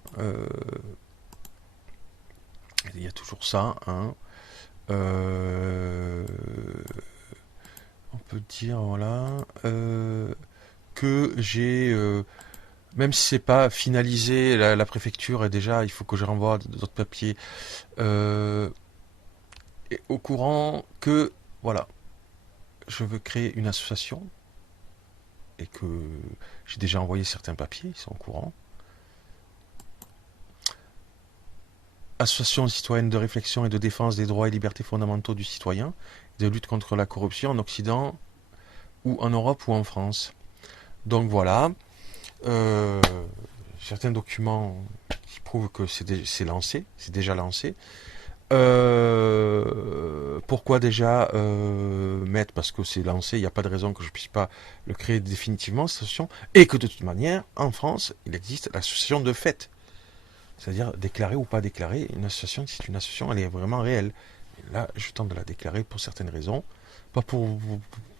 il y a toujours ça, hein. On peut dire, voilà, que j'ai, même si c'est pas finalisé, la préfecture, et déjà, il faut que je renvoie d'autres papiers, au courant que, voilà, je veux créer une association, et que j'ai déjà envoyé certains papiers, ils sont au courant. Association citoyenne de réflexion et de défense des droits et libertés fondamentaux du citoyen, de lutte contre la corruption en Occident, ou en Europe ou en France. Donc voilà, certains documents qui prouvent que c'est lancé, c'est déjà lancé. Pourquoi déjà mettre, parce que c'est lancé, il n'y a pas de raison que je ne puisse pas le créer définitivement, cette association, et que de toute manière, en France, il existe l'association de fait. C'est-à-dire déclarer ou pas déclarer, une association, c'est une association, elle est vraiment réelle. Et là, je tente de la déclarer pour certaines raisons, pas pour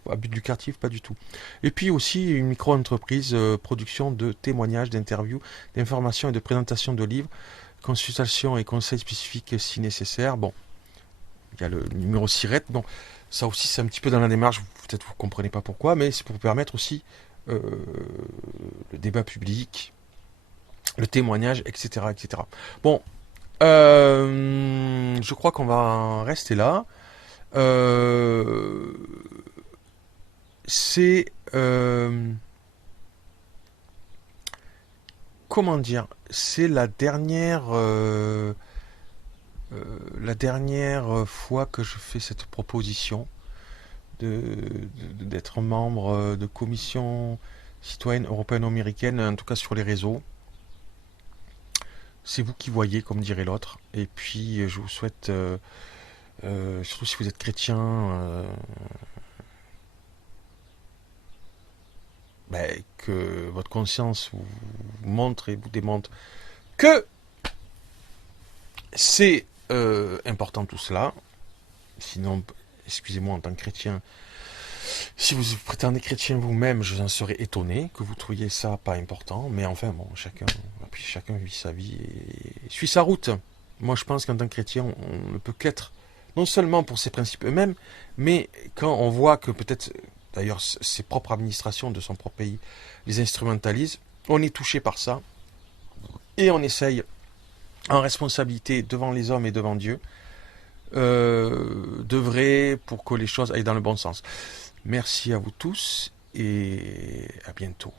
à but lucratif, pas du tout. Et puis aussi une micro-entreprise, production de témoignages, d'interviews, d'informations et de présentation de livres, consultation et conseils spécifiques si nécessaire. Bon, il y a le numéro SIRET. Bon, Ça aussi, c'est un petit peu dans la démarche, peut-être vous ne comprenez pas pourquoi, mais c'est pour permettre aussi le débat public, le témoignage, etc. etc. Bon, je crois qu'on va en rester là. C'est... comment dire? C'est la dernière fois que je fais cette proposition d'être membre de commission citoyenne européenne-américaine, en tout cas sur les réseaux. C'est vous qui voyez, comme dirait l'autre. Et puis, je vous souhaite, surtout si vous êtes chrétien, que votre conscience vous montre et vous démontre que c'est important tout cela. Sinon, excusez-moi, en tant que chrétien, si vous prétendez chrétien vous-même, je en serais étonné que vous trouviez ça pas important. Mais enfin, bon, chacun vit sa vie et suit sa route. Moi, je pense qu'en tant que chrétien, on ne peut qu'être, non seulement pour ses principes eux-mêmes, mais quand on voit que peut-être, d'ailleurs, ses propres administrations de son propre pays les instrumentalisent, on est touché par ça. Et on essaye, en responsabilité devant les hommes et devant Dieu, d'œuvrer pour que les choses aillent dans le bon sens. Merci à vous tous et à bientôt.